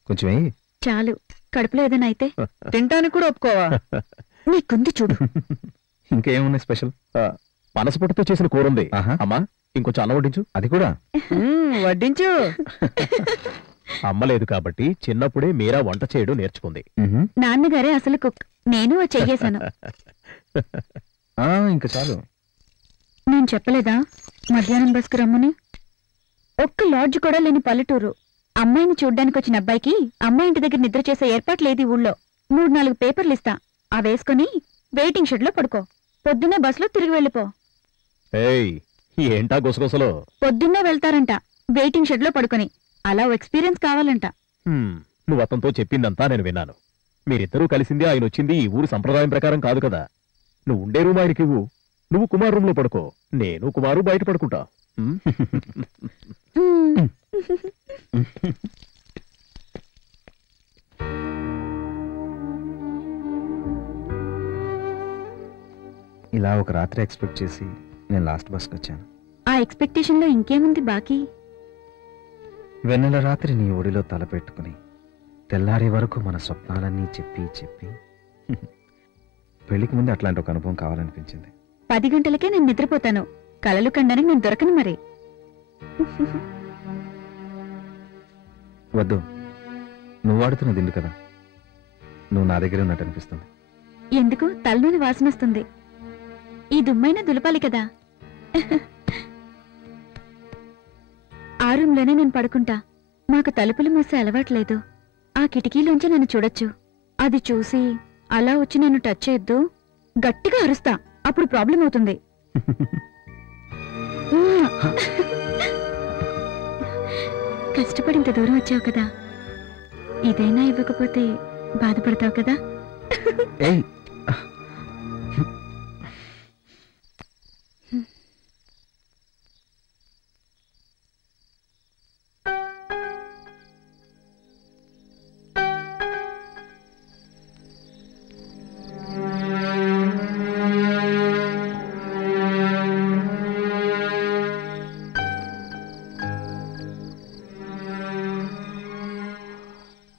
కొంచెం వెయ్యి. చాలు, కడుపులో ఏదైనా అయితే. తినటానికి కూడా ఒప్పుకోవా? నీకుంది చూడు. ఇంకేమున్నాయి స్పెషల్? పనసపొట్టుతో చేసిన కూర ఉంది. ఆహా. అమ్మా, ఇంకొంచెం అన్నం వడ్డించు. అది కూడా వడ్డించు. అమ్మ లేదు కాబట్టి చిన్నప్పుడే మీరా వంట చేయడం నేర్చుకుంది. మ్హూ. నాన్నగారే అసలు కుక్. నేను చెయ్యేశాను. ఇంకా చాలు. నేను చెప్పలేదా మధ్యాహ్నం బస్కు రమ్మని? ఒక్క లాడ్జ్ కూడా లేని పల్లెటూరు. అమ్మాయిని చూడ్డానికి వచ్చిన అబ్బాయికి అమ్మాయి ఇంటి దగ్గర నిద్ర చేసే ఏర్పాటు లేదు ఈ ఊళ్ళో. 3-4 పేపర్లు ఇస్తా, అవేసుకుని వెయిటింగ్ షెడ్ లో పడుకో. పొద్దున్నే బస్సులో తిరిగి వెళ్ళిపో. ఏయ్, ఏంటా గుసగుసలో? పొద్దున్నే వెళ్తారంట వెయిటింగ్ షెడ్ లో పడుకొని. అలా ఓ ఎక్స్పీరియన్స్ కావాలంట. నువ్వు అతనితో చెప్పిందంతా నేను విన్నాను. మీరిద్దరూ కలిసింది, ఆయన వచ్చింది ఈ ఊరు సంప్రదాయం ప్రకారం కాదు కదా. నువ్వు ఉండే రూమ్ ఆయనకి ఇవ్వు, నువ్వు కుమార్ రూమ్ లో పడుకో, నేను కుమారు బయట పడుకుంటా. ఇలా ఒక రాత్రి ఎక్స్పెక్ట్ చేసి నేను లాస్ట్ బస్కి వచ్చాను. ఆ ఎక్స్పెక్టేషన్ లో ఇంకేముంది బాకీ? వెన్నెల రాత్రి నీ ఒడిలో తల పెట్టుకుని తెల్లారే వరకు మన స్వప్నాలన్నీ చెప్పి చెప్పి పెళ్లికి ముందు అట్లాంటి ఒక అనుభవం కావాలనిపించింది. 10 గంటలకే నేను నిద్రపోతాను. కలలు కండానికి నేను దొరకను మరి. వద్దు, నువ్వు వాడుతున్నది ఇల్లు కదా, నువ్వు నా దగ్గర ఉన్నట్టు అనిపిస్తుంది. ఎందుకు? తలనూనె వాసన వస్తుంది. ఈ దుమ్మైనా దులపాలి కదా. ఆ రూమ్లోనే నేను పడుకుంటా. మాకు తలుపులు మూసే అలవాట్లేదు. ఆ కిటికీలోంచి నన్ను చూడొచ్చు. అది చూసి అలా వచ్చి నన్ను టచ్ చేయొద్దు. గట్టిగా అరుస్తా, అప్పుడు ప్రాబ్లం అవుతుంది. కష్టపడి ఇంత దూరం వచ్చావు కదా, ఇదైనా ఇవ్వకపోతే బాధపడతావు కదా. ఏయ్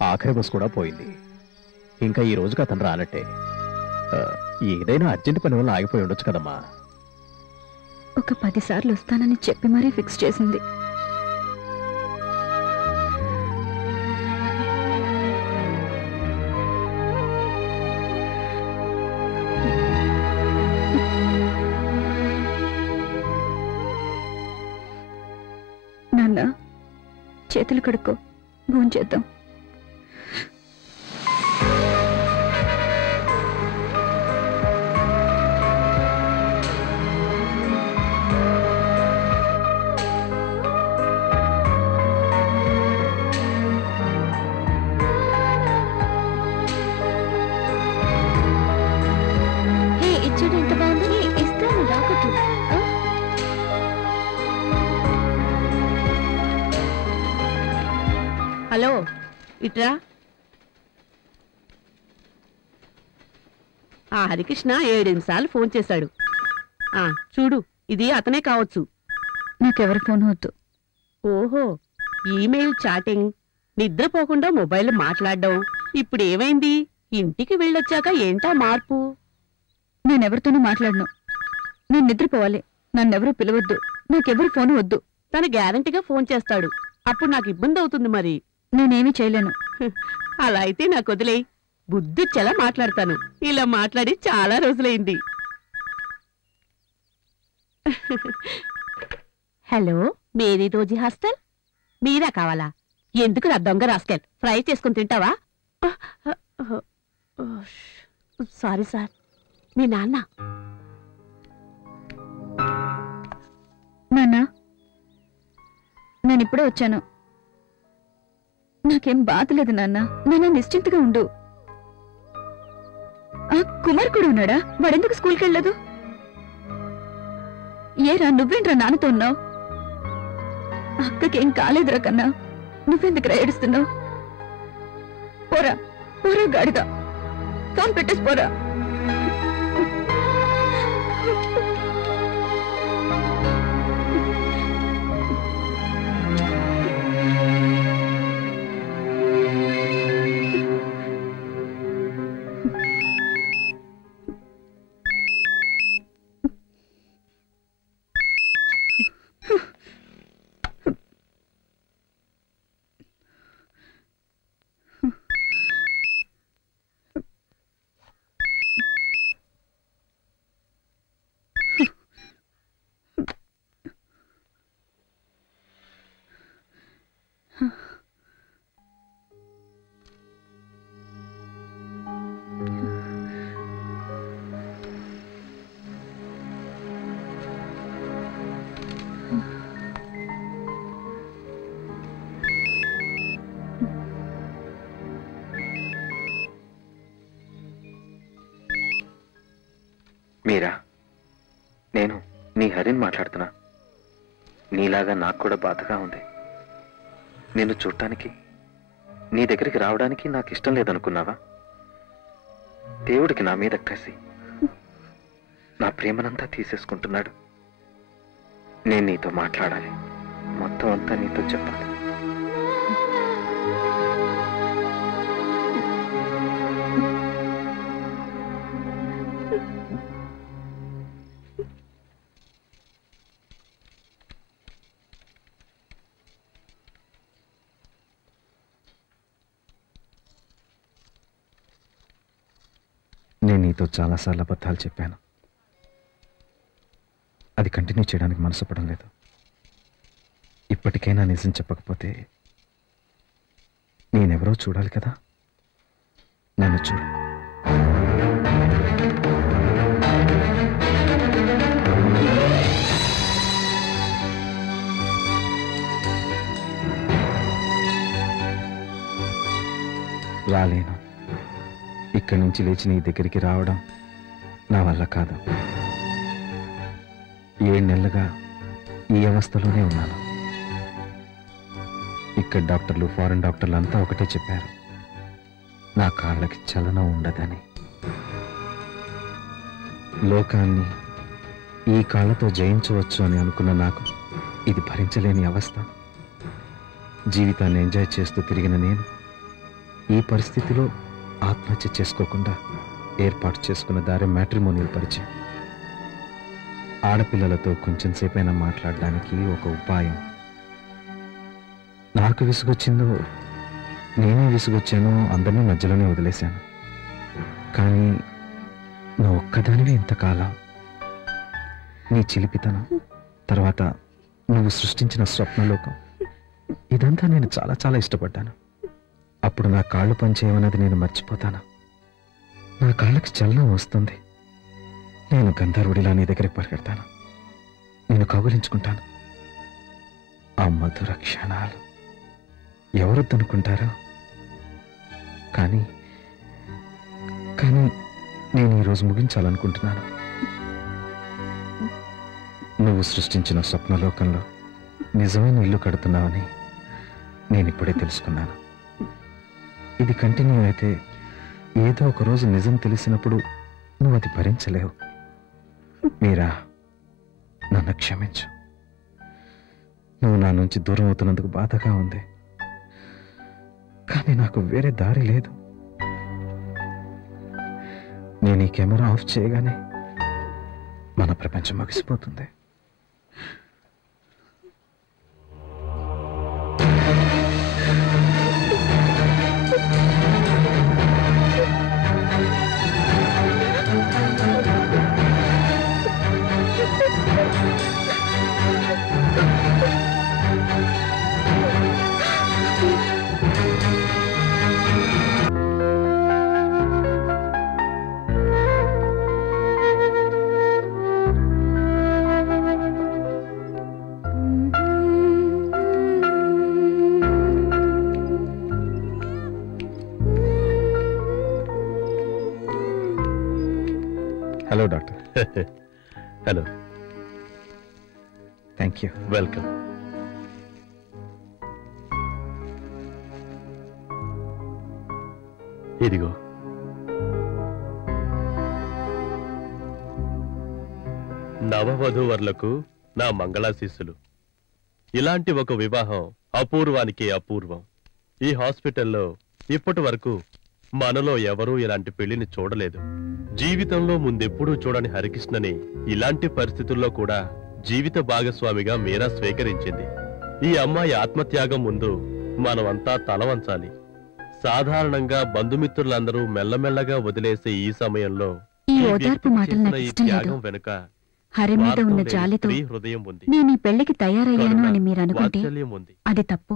ఆఖరి బస్ కూడా పోయింది. ఇంకా ఈ రోజుకి అతను రానట్టే. ఏదైనా అర్జెంట్ పని వల్ల ఆగిపోయి ఉండొచ్చు కదమ్మా. ఒక 10 సార్లు వస్తానని చెప్పి మరీ ఫిక్స్ చేసింది. నాన్న, చేతులు కడుక్కో, భోంచేద్దాం. ఇచ్చాడు, ఎంత బాగుంది. ఇస్తాను, రాకట్టు. హలో, ఇట్రా. ఆ హరికృష్ణ 7 సార్లు ఫోన్ చేశాడు. చూడు, ఇది అతనే కావచ్చు. నాకెవరి ఫోన్ వద్దు. ఓహో, ఈమెయిల్ చాటింగ్, నిద్రపోకుండా మొబైల్ మాట్లాడడం. ఇప్పుడు ఏమైంది? ఇంటికి వెళ్ళొచ్చాక ఏంటా మార్పు? నేనెవరితోనూ మాట్లాడను. నేను నిద్రపోవాలి. నన్నెవరూ పిలవద్దు. నాకెవరి ఫోన్ వద్దు. తను గ్యారంటీగా ఫోన్ చేస్తాడు. అప్పుడు నాకు ఇబ్బంది అవుతుంది. మరి నేనేమీ చేయలేను. అలా అయితే నాకు వదిలేయ్. బుద్ధిచ్చేలా మాట్లాడతాను. ఇలా మాట్లాడి చాలా రోజులైంది. Hello, Mary Rosy hostel. Meera కావాలా? ఎందుకు నా దొంగ రాస్కెల్? ఫ్రై చేసుకుని తింటావా? సారీ సార్, మీ నాన్న. నాన్న, నేనిప్పుడే వచ్చాను. నాకేం బాధలేదు నాన్న. నాన్న నిశ్చింతగా ఉండు. ఆ కుమార్ కూడా ఉన్నాడా? వాడెందుకు స్కూల్కి వెళ్ళలేదు? ఏరా, నువ్వేంట్రా నాన్నతో ఉన్నావు? అక్కకేం కాలేదురా కన్నా. నువ్వెందుకురా ఏడుస్తున్నావు? పోరా పోరా గాడిద, ఫోన్ పెట్టేసి పోరా. మీరా, నేను నీ హరిని మాట్లాడుతున్నా. నీలాగా నాకు కూడా బాధగా ఉంది. నిన్ను చూడటానికి, నీ దగ్గరికి రావడానికి నాకు ఇష్టం లేదనుకున్నావా? దేవుడికి నా మీద కసి నా ప్రేమనంతా తీసేసుకుంటున్నాడు. నేను నీతో మాట్లాడాలి. మొత్తం అంతా నీతో చెప్పాలి. నేను నీతో చాలాసార్లు అబద్ధాలు చెప్పాను. అది కంటిన్యూ చేయడానికి మనసు పడడం లేదు. ఇప్పటికైనా నిజం చెప్పకపోతే నేనెవరో చూడాలి కదా. నన్ను చూడు. రాలేను. ఇక్కడి నుంచి లేచి నీ దగ్గరికి రావడం నా వల్ల కాదు. 7 నెలలుగా ఈ అవస్థలోనే ఉన్నాను. ఇక్కడ డాక్టర్లు, ఫారెన్ డాక్టర్లు అంతా ఒకటే చెప్పారు, నా కాళ్ళకి చలనం ఉండదని. లోకాన్ని ఈ కాళ్ళతో జయించవచ్చు అని అనుకున్న నాకు ఇది భరించలేని అవస్థ. జీవితాన్ని ఎంజాయ్ చేస్తూ తిరిగిన నేను ఈ పరిస్థితిలో ఆత్మహత్య చేసుకోకుండా ఏర్పాటు చేసుకున్న దారి మ్యాట్రిమోనియల్ పరిచయం. ఆడపిల్లలతో కొంచెం సేపైనా మాట్లాడడానికి ఒక ఉపాయం. నాకు విసుగొచ్చిందో నేనే విసుగొచ్చానో అందరినీ మధ్యలోనే వదిలేశాను. కానీ నువ్వు ఒక్కదానివే ఇంతకాలం. నీ చిలిపితనం, తర్వాత నువ్వు సృష్టించిన స్వప్నలోకం, ఇదంతా నేను చాలా చాలా ఇష్టపడ్డాను. అప్పుడు నా కాళ్ళు పనిచేయమన్నది నేను మర్చిపోతాను. నా కాళ్ళకి చలనం వస్తుంది. నేను గంధర్వుడిలా నీ దగ్గరికి పరిగెడతాను, నేను కౌగిలించుకుంటాను. ఆ మధుర క్షణాలు ఎవరొద్దనుకుంటారో, కానీ కానీ నేను ఈరోజు ముగించాలనుకుంటున్నాను. నువ్వు సృష్టించిన స్వప్నలోకంలో నిజమైన ఇల్లు కడుతున్నావని నేను ఇప్పుడే తెలుసుకున్నాను. ఇది కంటిన్యూ అయితే ఏదో ఒక రోజు నిజం తెలిసినప్పుడు నువ్వు అది భరించలేవు. మీరా, నన్ను క్షమించు. నువ్వు నా నుంచి దూరం అవుతున్నందుకు బాధగా ఉంది, కానీ నాకు వేరే దారి లేదు. నేను ఈ కెమెరా ఆఫ్ చేయగానే మన ప్రపంచం ముగిసిపోతుంది. Hello doctor. Hello, thank you. Welcome. ఇదిగో, నవవధూవరులకు నా మంగళాశీస్సులు. ఇలాంటి ఒక వివాహం అపూర్వానికి అపూర్వం. ఈ హాస్పిటల్లో ఇప్పటి వరకు మనలో ఎవరూ ఇలాంటి పెళ్లిని చూడలేదు. జీవితంలో ముందెప్పుడూ చూడని హరికృష్ణని ఇలాంటి పరిస్థితుల్లో కూడా జీవిత భాగస్వామిగా మీరా స్వీకరించింది. ఈ అమ్మాయి ఆత్మత్యాగం ముందు మనమంతా తల వంచాలి. సాధారణంగా బంధుమిత్రులందరూ మెల్లమెల్లగా వదిలేసే ఈ సమయంలో ఈ ఓదార్పు మాటలు నాకు ఇష్టం లేదు. త్యాగం వెనుక హరి మీద ఉన్న జాలితో స్త్రీ హృదయం ఉంది, నేను ఈ పెళ్లికి తయారయ్యాను అని మీరు అనుకుంటే వాత్సల్యం ఉంది. అది తప్పు.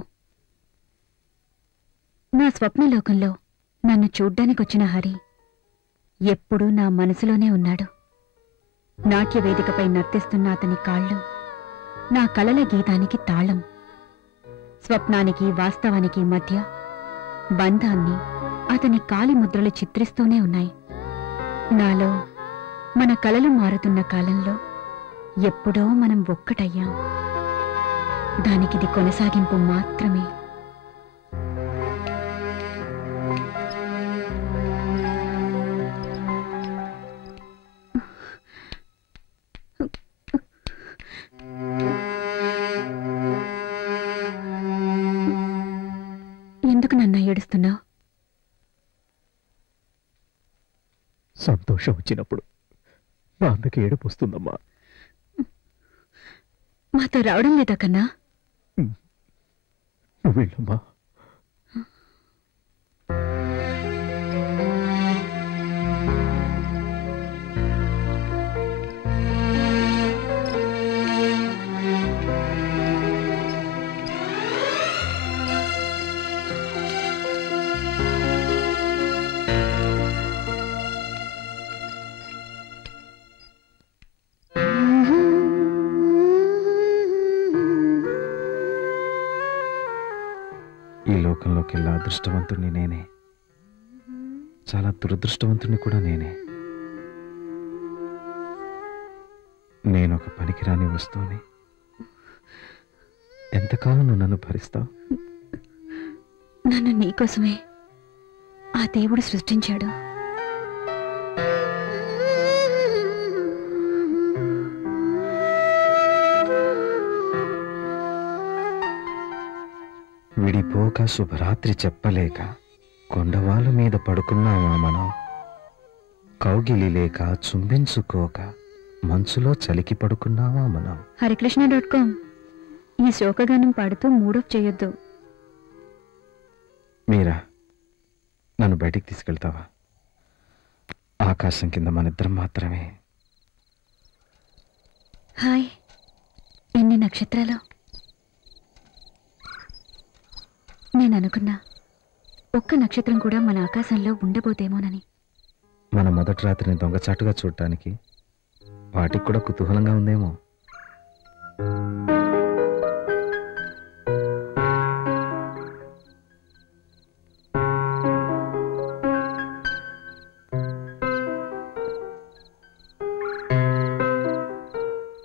నా స్వప్నలోకంలో నన్ను చూడ్డానికొచ్చిన హరి ఎప్పుడూ నా మనసులోనే ఉన్నాడు. నాట్య వేదికపై నర్తిస్తున్న అతని కాళ్ళు నా కలల గీతానికి తాళం. స్వప్నానికి వాస్తవానికి మధ్య బంధాన్ని అతని కాలి ముద్రలు చిత్రిస్తూనే ఉన్నాయి. నాలో మన కలలు మారుతున్న కాలంలో ఎప్పుడో మనం ఒక్కటయ్యాం. దానికిది కొనసాగింపు మాత్రమే. ఎందుకు నన్ను ఏడుస్తున్నావు? సంతోషం వచ్చినప్పుడు నా అందుకు ఏడుపు వస్తుందమ్మా. మాతో రావడం లేదా కన్నా? నువ్వు వెళ్ళమ్మా. ఈ లోకంలోకెల్లా అదృష్టవంతుణ్ణి నేనే. చాలా దురదృష్టవంతుని కూడా నేనే. నేనొక పనికిరాని వస్తువుని. ఎంతకాలం నువ్వు నన్ను భరిస్తావు? నన్ను నీకోసమే ఆ దేవుడు సృష్టించాడు. విడిపోక శుభరాత్రి చెప్పలేక కొండవాళ్ళ మీద పడుకున్నామా మనం. కౌగిలి లేక చుంబించుకోక మంచులో చలికి పడుకున్నావా మనం. హరికృష్ణ.com ఈ శోకగానం పాడుతూ మూడప్ చేయొద్దు. మీరా, నన్ను బయటికి తీసుకెళ్తావా? ఆకాశం కింద మనిద్దరం మాత్రమే. హాయ్, ఎన్ని నక్షత్రాలు. నేను అనుకున్నా ఒక్క నక్షత్రం కూడా మన ఆకాశంలో ఉండబోతేమోనని. మన మొదటి రాత్రిని దొంగచాటుగా చూడటానికి వాటికి కూడా కుతూహలంగా ఉందేమో.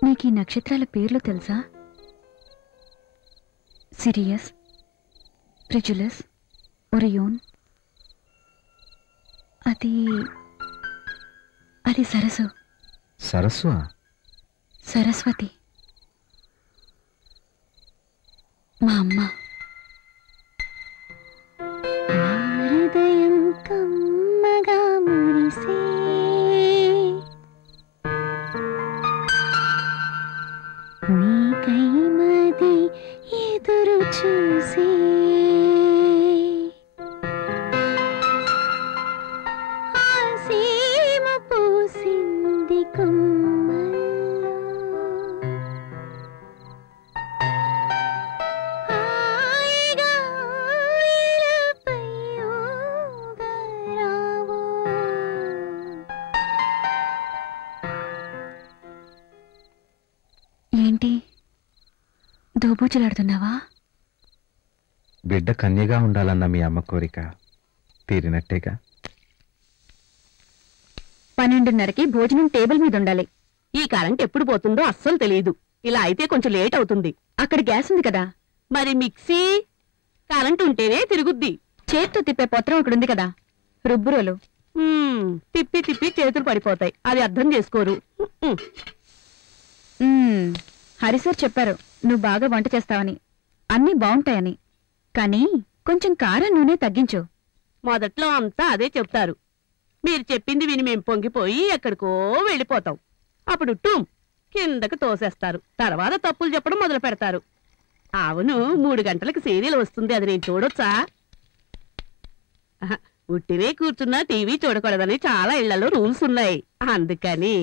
నీకు ఈ నక్షత్రాల పేర్లు తెలుసా? Sirius, ప్రిజులస్, Orion. అది సరస్సు. సరస్సు? సరస్వతి మా అమ్మ. హృదయం కమ్మగా మురిసే నీకై మది ఎదురు చూసే ఆసీమ పూసింది కొమ్మల్లో హాయిగా ఊయలపై ఊగరావో. ఏంటి దోబూచులాడుతున్నావా? బిడ్డ కన్యగా ఉండాలన్న మీ అమ్మ కోరిక తీరినట్టేగా. 12:30కి భోజనం టేబుల్ మీద ఉండాలి. ఈ కరెంట్ ఎప్పుడు పోతుందో అస్సలు తెలియదు. ఇలా అయితే కొంచెం లేట్ అవుతుంది. అక్కడ గ్యాస్ ఉంది కదా. మరి మిక్సీ కరెంట్ ఉంటేనే తిరుగుద్ది. చేత్తో తిప్పే పత్రం అక్కడ ఉంది కదా. రుబ్బురోలు. తిప్పి తిప్పి చేతులు పడిపోతాయి. అది అర్థం చేసుకోరు. హరిసార్ చెప్పారు నువ్వు బాగా వంట చేస్తావని, అన్నీ బాగుంటాయని. కానీ కొంచెం కారం నూనె తగ్గించు. మొదట్లో అంతా అదే చెప్తారు. మీరు చెప్పింది విని మేం పొంగిపోయి ఎక్కడికో వెళ్ళిపోతాం. అప్పుడు టూమ్ కిందకు తోసేస్తారు. తర్వాత తప్పులు చెప్పడం మొదలు పెడతారు. అవును, 3 గంటలకు సీరియల్ వస్తుంది, అది నేను చూడొచ్చా? ఉట్టినే కూర్చున్నా టీవీ చూడకూడదని చాలా ఇళ్లలో రూల్స్ ఉన్నాయి. అందుకని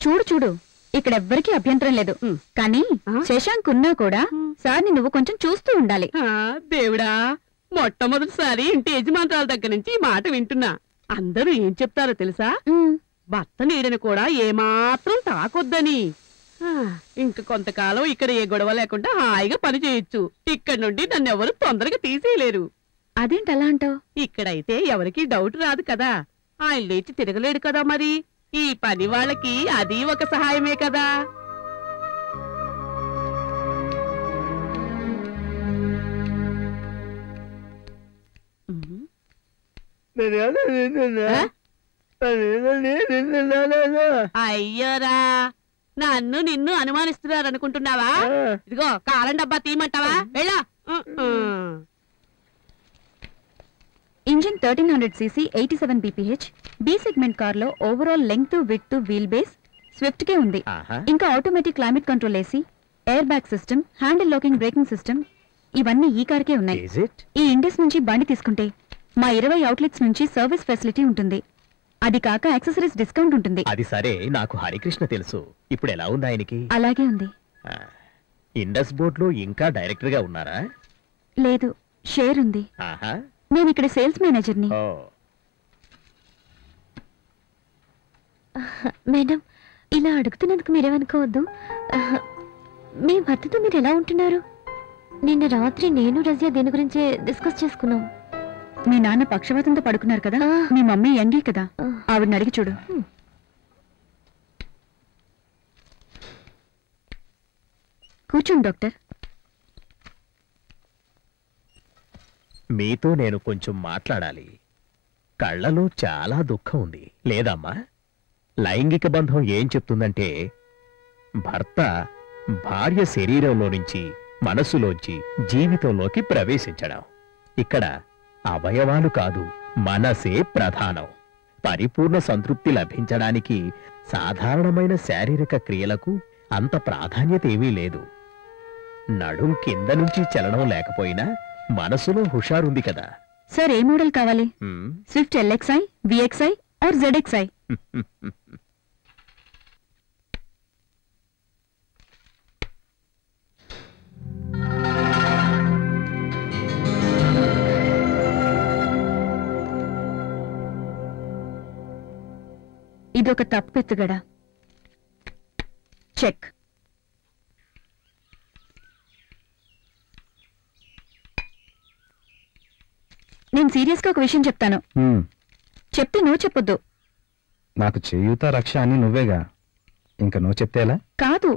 చూడు చూడు, ఇక్కడెవ్వరికీ అభ్యంతరం లేదు. కానీ శశాంక్ ఉన్నా కూడా సార్ని నువ్వు కొంచెం చూస్తూ ఉండాలి. దేవుడా, మొట్టమొదటిసారి ఇంటి యజమానురాల దగ్గర నుంచి ఈ మాట వింటున్నా. అందరూ ఏం చెప్తారో తెలుసా? భర్త నీడని కూడా ఏమాత్రం తాకొద్దని. ఇంక కొంతకాలం ఇక్కడ ఏ గొడవ లేకుండా హాయిగా పని చేయొచ్చు. ఇక్కడి నుండి నన్ను ఎవరు తొందరగా తీసేయలేరు. అదేంటి అలా అంటావు? ఇక్కడైతే ఎవరికి డౌట్ రాదు కదా. ఆయన లేచి తిరగలేడు కదా. మరి ఈ పని వాళ్ళకి అది ఒక సహాయమే కదా. అయ్యోరా, నన్ను నిన్ను అనుమానిస్తున్నారు అనుకుంటున్నావా? ఇదిగో కారం డబ్బా తీయమంటావా? వెళ్ళా. Engine 1300cc 87 bph B segment కార్లో overall length width wheelbase Swift కే ఉంది. ఇంకా automatic climate control AC, airbag system, handle locking braking system ఇవన్నీ ఈ కార్కే ఉన్నాయి. ఈ ఇండస్ నుంచి బండి తీసుకుంటే మా 20 అవుట్లెట్స్ నుంచి సర్వీస్ ఫెసిలిటీ ఉంటుంది. అది కాక యాక్సెసరీస్ డిస్కౌంట్ ఉంటుంది. అది సరే, నాకు హరికృష్ణ తెలుసు. ఇప్పుడు ఎలా ఉంది ఆయనకి? అలాగే ఉంది. ఇండస్ బోర్డ్ లో ఇంకా డైరెక్టర్ గా ఉన్నారా? లేదు, షేర్ ఉంది. నేను ఇక్కడ సేల్స్ మేనేజర్ని. మేడం, ఇలా అడుగుతున్నందుకు మీరేమనుకోవద్దు. మీ భర్తతో మీరు ఎలా ఉంటున్నారు? నిన్న రాత్రి నేను రజియా దీని గురించి డిస్కస్ చేసుకున్నాం. మీ నాన్న పక్షవాతంతో పడుకున్నారు కదా, మీ మమ్మీ యంగే కదా, ఆవిడని అడిగి చూడు. కూర్చోండి డాక్టర్. మీతో నేను కొంచెం మాట్లాడాలి. కళ్ళలో చాలా దుఃఖం ఉంది లేదమ్మా? లైంగిక బంధం ఏం చెప్తుందంటే భర్త భార్య శరీరంలో నుంచి మనసులోంచి జీవితంలోకి ప్రవేశించడం. ఇక్కడ అవయవాలు కాదు, మనసే ప్రధానం. పరిపూర్ణ సంతృప్తి లభించడానికి సాధారణమైన శారీరక క్రియలకు అంత ప్రాధాన్యత ఏమీ లేదు. నడుం కింద నుంచి చలనం లేకపోయినా మనసులో హుషారుంది కదా. సార్ ఏ మోడల్ కావాలి? Swift LXI, VXI or ZXI? ఇదొక తప్పెత్తుగడ. చెక్. నేను సీరియస్గా ఒక విషయం చెప్తాను. చెప్తే నువ్వు చెప్పొద్దు. నాకు చేయూత రక్ష అని నువ్వేగా, ఇంకా నువ్వు చెప్తేలా? కాదు,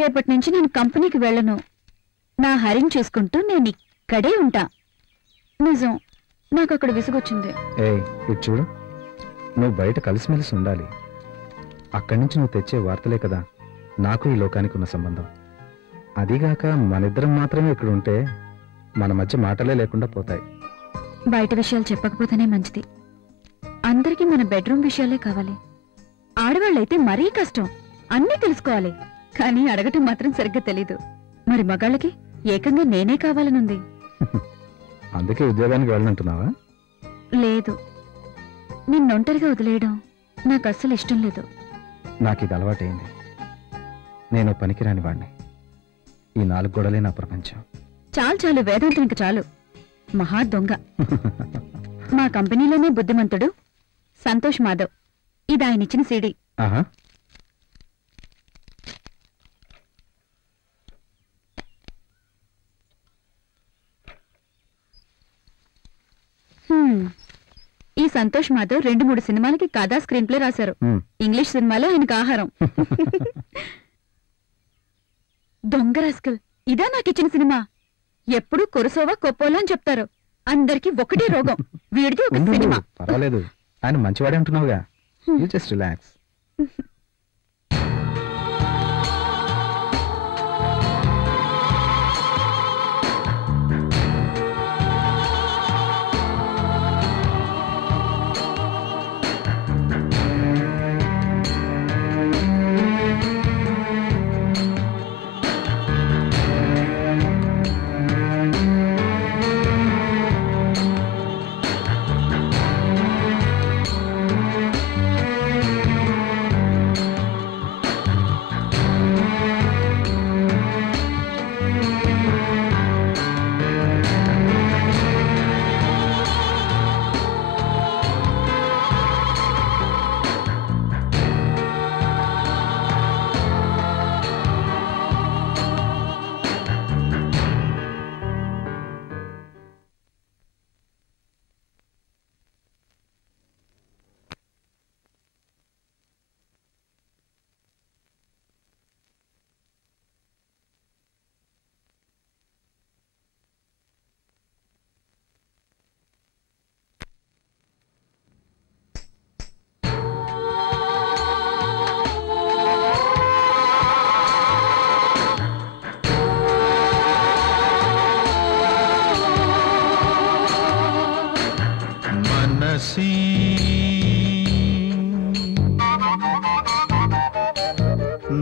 రేపటి నుంచి నేను కంపెనీకి వెళ్ళను. నా హరిని చూసుకుంటూ నేను ఇక్కడే ఉంటా. నిజం, నాకు అక్కడ విసుగొచ్చింది. ఏయ్ ఇటు చూడు, నువ్వు బయట కలిసిమెలిసి ఉండాలి. అక్కడి నుంచి నువ్వు తెచ్చే వార్తలే కదా నాకు ఈ లోకానికి ఉన్న సంబంధం. అదీగాక మనిద్దరం మాత్రమే ఇక్కడ ఉంటే మన మధ్య మాటలే లేకుండా పోతాయి. బయట విషయాలు చెప్పకపోతేనే మంచిది. అందరికీ మన బెడ్రూమ్ విషయాలే కావాలి. ఆడవాళ్ళైతే మరీ కష్టం, అన్నీ తెలుసుకోవాలి. కానీ అడగటం మాత్రం సరిగ్గా తెలీదు. మరి మగాళ్ళకి ఏకంగా నేనే కావాలనుంది. అందుకే ఉద్యోగానికి వెళ్ళనంటున్నావా? లేదు, నిన్నొంటరిగా వదిలేయడం నాకు అస్సలు ఇష్టం లేదు. నాకు ఇది అలవాటైంది. నేను పనికిరాని వాణ్ణి. ఈ 4 గోడలే నా ప్రపంచం. చాలు చాలు, వేదాంతం ఇంక చాలు. మహా దొంగ. మా కంపెనీలోనే బుద్ధిమంతుడు సంతోష్ మాధవ్. ఇది ఆయన ఇచ్చిన సీడీ. ఆహా, ఈ సంతోష్ మాధవ్ 2-3 సినిమాలకి కథా స్క్రీన్ ప్లే రాశారు. ఇంగ్లీష్ సినిమాలో ఆయనకు ఆహారం. దొంగ రాస్కల్. ఇదా నాకిచ్చిన సినిమా? ఎప్పుడు కొరసోవా కొప్పోలా అని చెప్తారు. అందరికి ఒకటే రోగం. వీడిది ఒక సినిమా. పర్వాలేదు, ఆయన మంచివాడే అంటున్నావుగా. You just relax.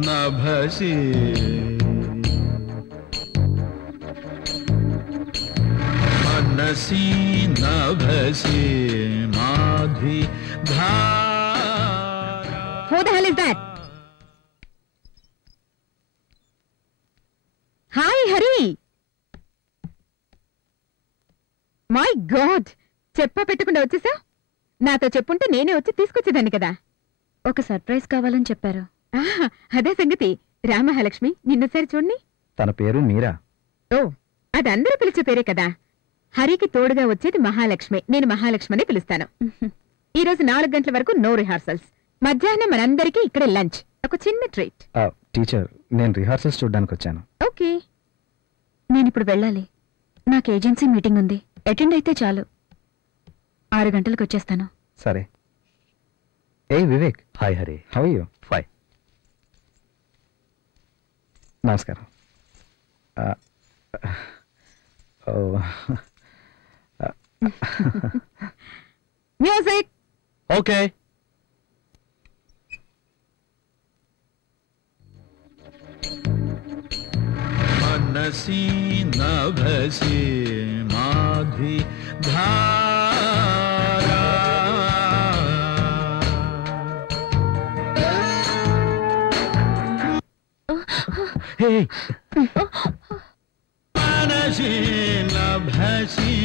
नभसि मनसि नभसि माधि धारा. Who the hell is that? Hi, Hari. My God. చెప్పా పెట్టకుండా వచ్చేసా? నాతో చెప్పుంటే నేనే వచ్చి తీసుకొచ్చేదాన్ని కదా. ఒక సర్ప్రైజ్ కావాలని చెప్పారు. అదే సంగతి. రామహాలక్ష్మి నిన్నొసారి చూడండి. తన పేరు మీరా. ఓ, అది అందరూ పిలిచే పేరే కదా. హరికి తోడుగా వచ్చేది మహాలక్ష్మి. నేను మహాలక్ష్మి అని పిలుస్తాను. ఈ రోజు 4 గంటల వరకు నో రిహార్సల్స్. మధ్యాహ్నం మనందరికీ ఇక్కడే లంచ్. ఒక చిన్న ట్రీట్. టీచర్, నేను రిహార్సల్స్ చూడడానికి వచ్చాను. ఓకే. నేనిప్పుడు వెళ్ళాలి. నాకు ఏజెన్సీ మీటింగ్ ఉంది. అటెండ్ అయితే చాలు. 6 గంటలకు వచ్చేస్తాను. సరే. ఏ Vivek. Hi Hari. How you? Fine. నమస్కారం. మ్యూజిక్. ఓకే. मनसि नभसि माधि धारा హే मनसि नभसि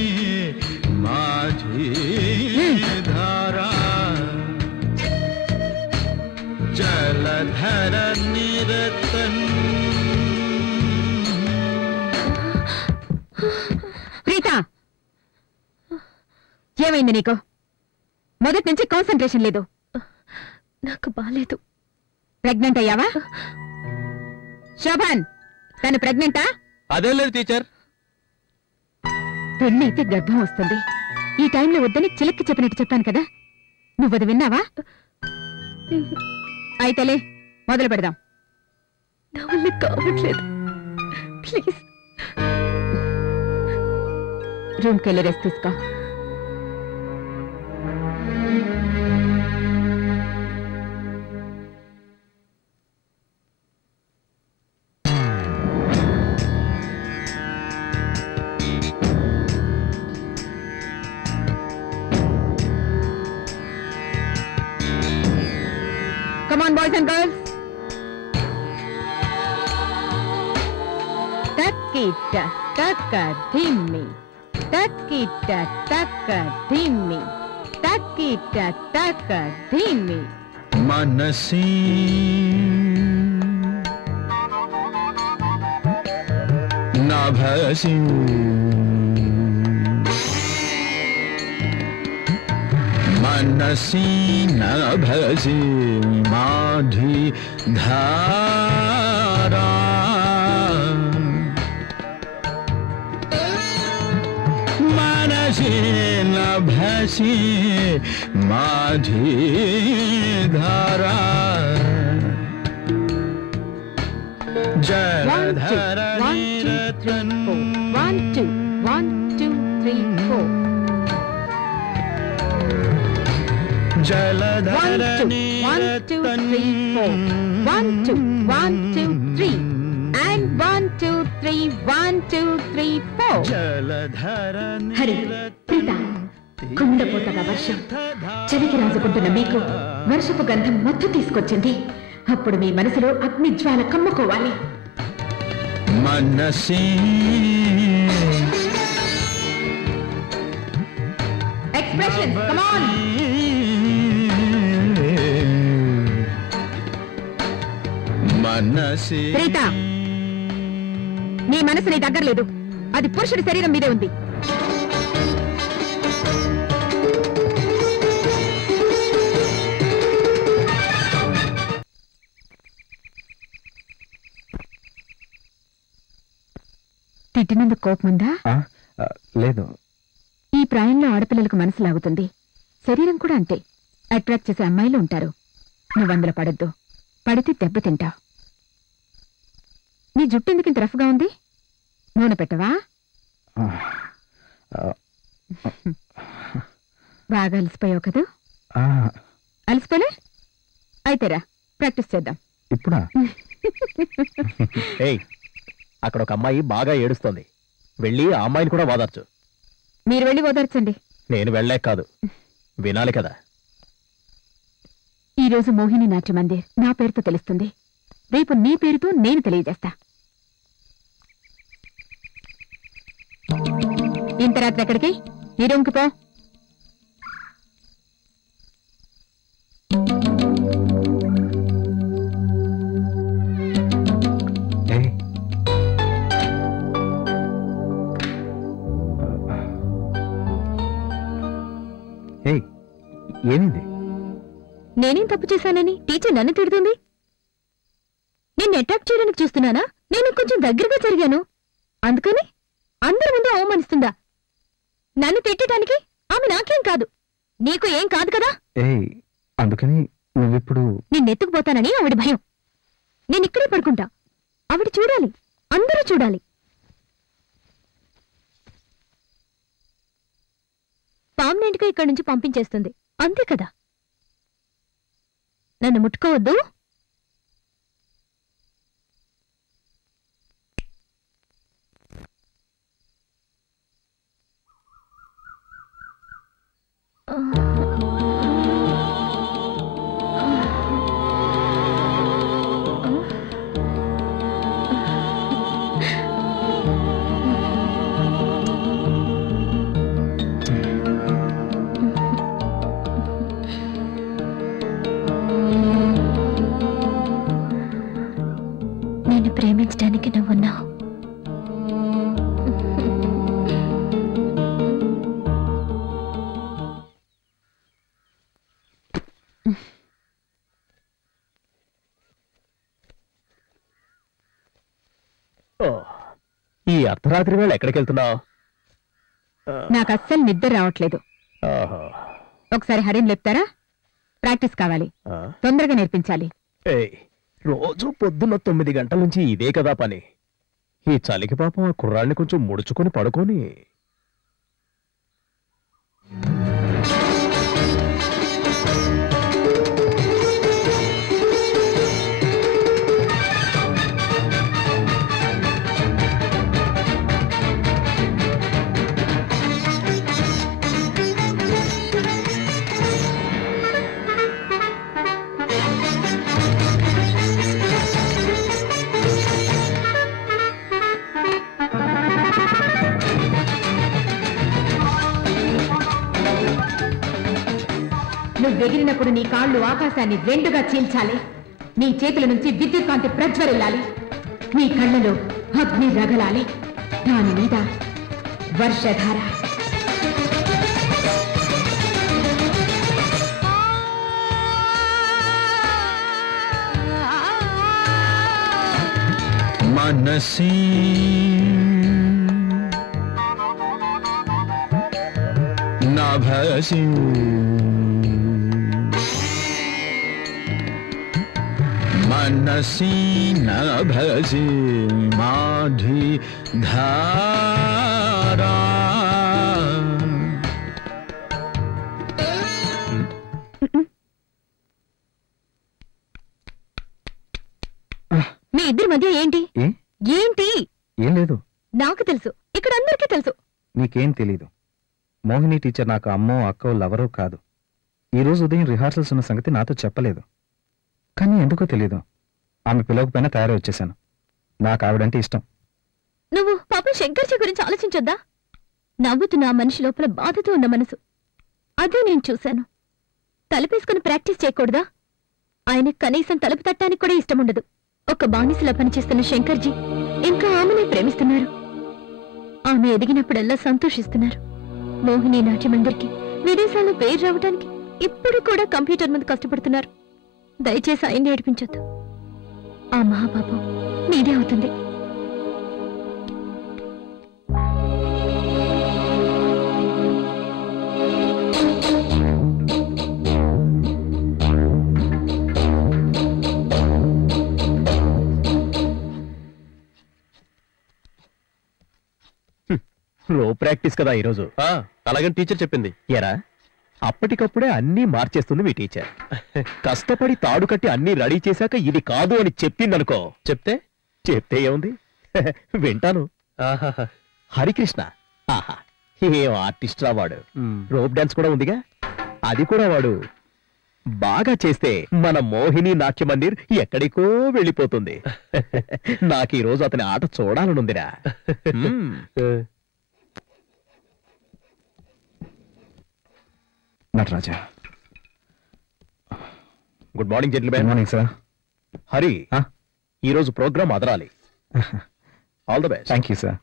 माधि धारा जलधर निरतन ప్రీత, ఏమైంది నీకు? మొదటి నుంచి కాన్సంట్రేషన్ లేదు. నాకు బాలేదు. ప్రెగ్నెంట్ అయ్యావా? శోభన్, తను ప్రెగ్నెంటా? అదేం లేదు టీచర్. పెళ్ళైతే గర్భం వస్తుంది. ఈ టైంలో వద్దని చిలక్కి చెప్పినట్టు చెప్పాను కదా, నువ్వది విన్నావా? అయితేలే, మొదలు పెడదాం. కావట్లేదు, ప్లీజ్. రూమ్కి వెళ్ళి రెస్ట్ తీసుకో. Come on, boys and girls. Takita taka dhimmi. Takita taka dhimmi. Takita taka dhimmi. मनसि नभसि मनसि नभसि माधि धारा मनसि नभसि माधि धारा जलधर निरतन 1, 2, 1, 2, 3, 4. जलधर 1, 2, 3, 4. 1, 2, 1, 2, 3. And 1, 2, 3, 1, 2, 3, 4. जलधर హరి, ప్రీత, కుండపోతగా వర్షం చలికి రాజుకుంటున్న మీకు వర్షపు గంధం మత్తు తీసుకొచ్చింది. అప్పుడు మీ మనసులో అగ్నిజ్వాల కమ్ముకోవాలి. मनसि ఎక్స్ప్రెషన్, కమ్ ఆన్. मनसि ప్రీత, నీ మనసు నీ దగ్గర లేదు. అది పురుషుడి శరీరం మీదే ఉంది. తిట్టినందుకు కోపముందా? లేదు. ఈ ప్రాయంలో ఆడపిల్లలకు మనసు లాగుతుంది. శరీరం కూడా అంతే. అట్రాక్ట్ చేసే అమ్మాయిలు ఉంటారు. నువ్వందులో పడొద్దు. పడితే దెబ్బతింటావు. నీ జుట్టు ఎందుకు ఇంత రఫ్గా ఉంది? నూనె పెట్టవా? బాగా అలసిపోయావు కదా? అలసిపోలే? అయితేరా, ప్రాక్టీస్ చేద్దాం. ఇప్పుడా? ఏయ్, అక్కడ ఒక అమ్మాయి బాగా ఏడుస్తోంది. వెళ్ళి ఆ అమ్మాయిని కూడా వాదార్చు. మీరు వెళ్ళి ఓదార్చండి. నేను వెళ్ళలేక కాదు, వినాలి కదా. ఈ రోజు మోహిని నాట్య మందిర్ నా పేరుతో తెలుస్తుంది. రేపు నీ పేరుతో నేను తెలియజేస్తా. ఇంత రాత్రి ఎక్కడికి? నీ రూమ్కి పో. ఏయ్, ఏమైంది? నేనేం తప్పు చేశానని టీచర్ నన్ను తిడుతుంది? నేను అటాక్ చేయడానికి చూస్తున్నానా? నేను కొంచెం దగ్గరగా జరిగాను, అందుకని అందరి ముందు అవమానిస్తుందా? నన్ను తిట్టడానికి ఆమె నాకేం కాదు, నీకు ఏం కాదు కదా. ఏయ్, అందుకని నువ్విప్పుడు నిన్నెత్తుకుపోతానని ఆవిడ భయం. నేనిక్కడే పడుకుంటా, ఆవిడ చూడాలి, అందరూ చూడాలి. పర్మనెంట్గా ఇక్కడి నుంచి పంపించేస్తుంది, అంతే కదా. నన్ను ముట్టుకోవద్దు. నిన్ను ప్రేమించడానికి నువ్వున్నావు. ఈ అర్ధరాత్రి వేళ ఎక్కడికి వెళ్తున్నావు? నాకు అస్సలు నిద్ర రావట్లేదు. ఒకసారి హరిని లేపుతారా? ప్రాక్టీస్ కావాలి, తొందరగా నేర్పించాలి. రోజు పొద్దున్న 9 గంటల నుంచి ఇదే కదా పని. ఈ చలికి పాపం ఆ కుర్రాన్ని కొంచెం ముడుచుకొని పడుకొని. నువ్వు ఎగిరినప్పుడు నీ కాళ్ళు ఆకాశాన్ని రెండుగా చీల్చాలి, నీ చేతుల నుంచి విద్యుత్ కాంతి ప్రజ్వరిల్లాలి, నీ కళ్ళలో అగ్ని రగలాలి, దాని మీద వర్షధార. मनसी नाभसी मनसी नाभसी माधी धारा. మీ ఇద్దరి మధ్య ఏంటి? ఏంటి? ఏం లేదు. నాకు తెలుసు, ఇక్కడ అందరికీ తెలుసు. నీకేం తెలీదు. మోహిని టీచర్ నాకు అమ్మో అక్కో లవరో కాదు. ఈరోజు ఉదయం రిహార్సల్స్ ఉన్న సంగతి నాతో చెప్పలేదు, కానీ ఎందుకో తెలీదు ఆమె పిలవకపోయినా తయారై వచ్చేశాను. నాకు ఆవిడంటే ఇష్టం. నువ్వు పాపం శంకర్జీ గురించి ఆలోచించొద్దా? నవ్వుతున్న ఆ మనిషి లోపల బాధతో ఉన్న మనసు, అదే నేను చూశాను. తలుపేసుకుని ప్రాక్టీస్ చేయకూడదా? ఆయన కనీసం తలుపు తట్టానికి కూడా ఇష్టం ఉండదు. ఒక బానిసలా పనిచేస్తున్న శంకర్జీ ఇంకా ఆమెనే ప్రేమిస్తున్నారు. ఆమె ఎదిగినప్పుడల్లా సంతోషిస్తున్నారు. మోహిని నాట్యమందిర్కి విదేశాల్లో పేరు రావడానికి ఇప్పుడు కూడా కంప్యూటర్ మీద కష్టపడుతున్నారు. దయచేసి ఆయన్ని ఏడిపించొద్దు. ఆ మహాపాపం నీదే అవుతుంది. లో ప్రాక్టీస్ కదా ఈరోజు. అలాగని టీచర్ చెప్పింది. ఎరా, అప్పటికప్పుడే అన్నీ మార్చేస్తుంది మీ టీచర్. కష్టపడి తాడు కట్టి అన్నీ రెడీ చేశాక ఇది కాదు అని చెప్పిందనుకో. చెప్తే ఏముంది, వింటాను. హరికృష్ణ, ఆహా, ఏం ఆర్టిస్ట్ రా వాడు. రోప్ డాన్స్ కూడా ఉందిగా, అది కూడా వాడు బాగా చేస్తే మన మోహిని నాట్య మందిర్ ఎక్కడికో వెళ్ళిపోతుంది. నాకు ఈ రోజు అతని ఆట చూడాలనుందిరా. Nataraja, good morning good gentlemen. Morning sir. Hari, ఈరోజు ప్రోగ్రామ్ అదరాలి. All the best. Thank you sir.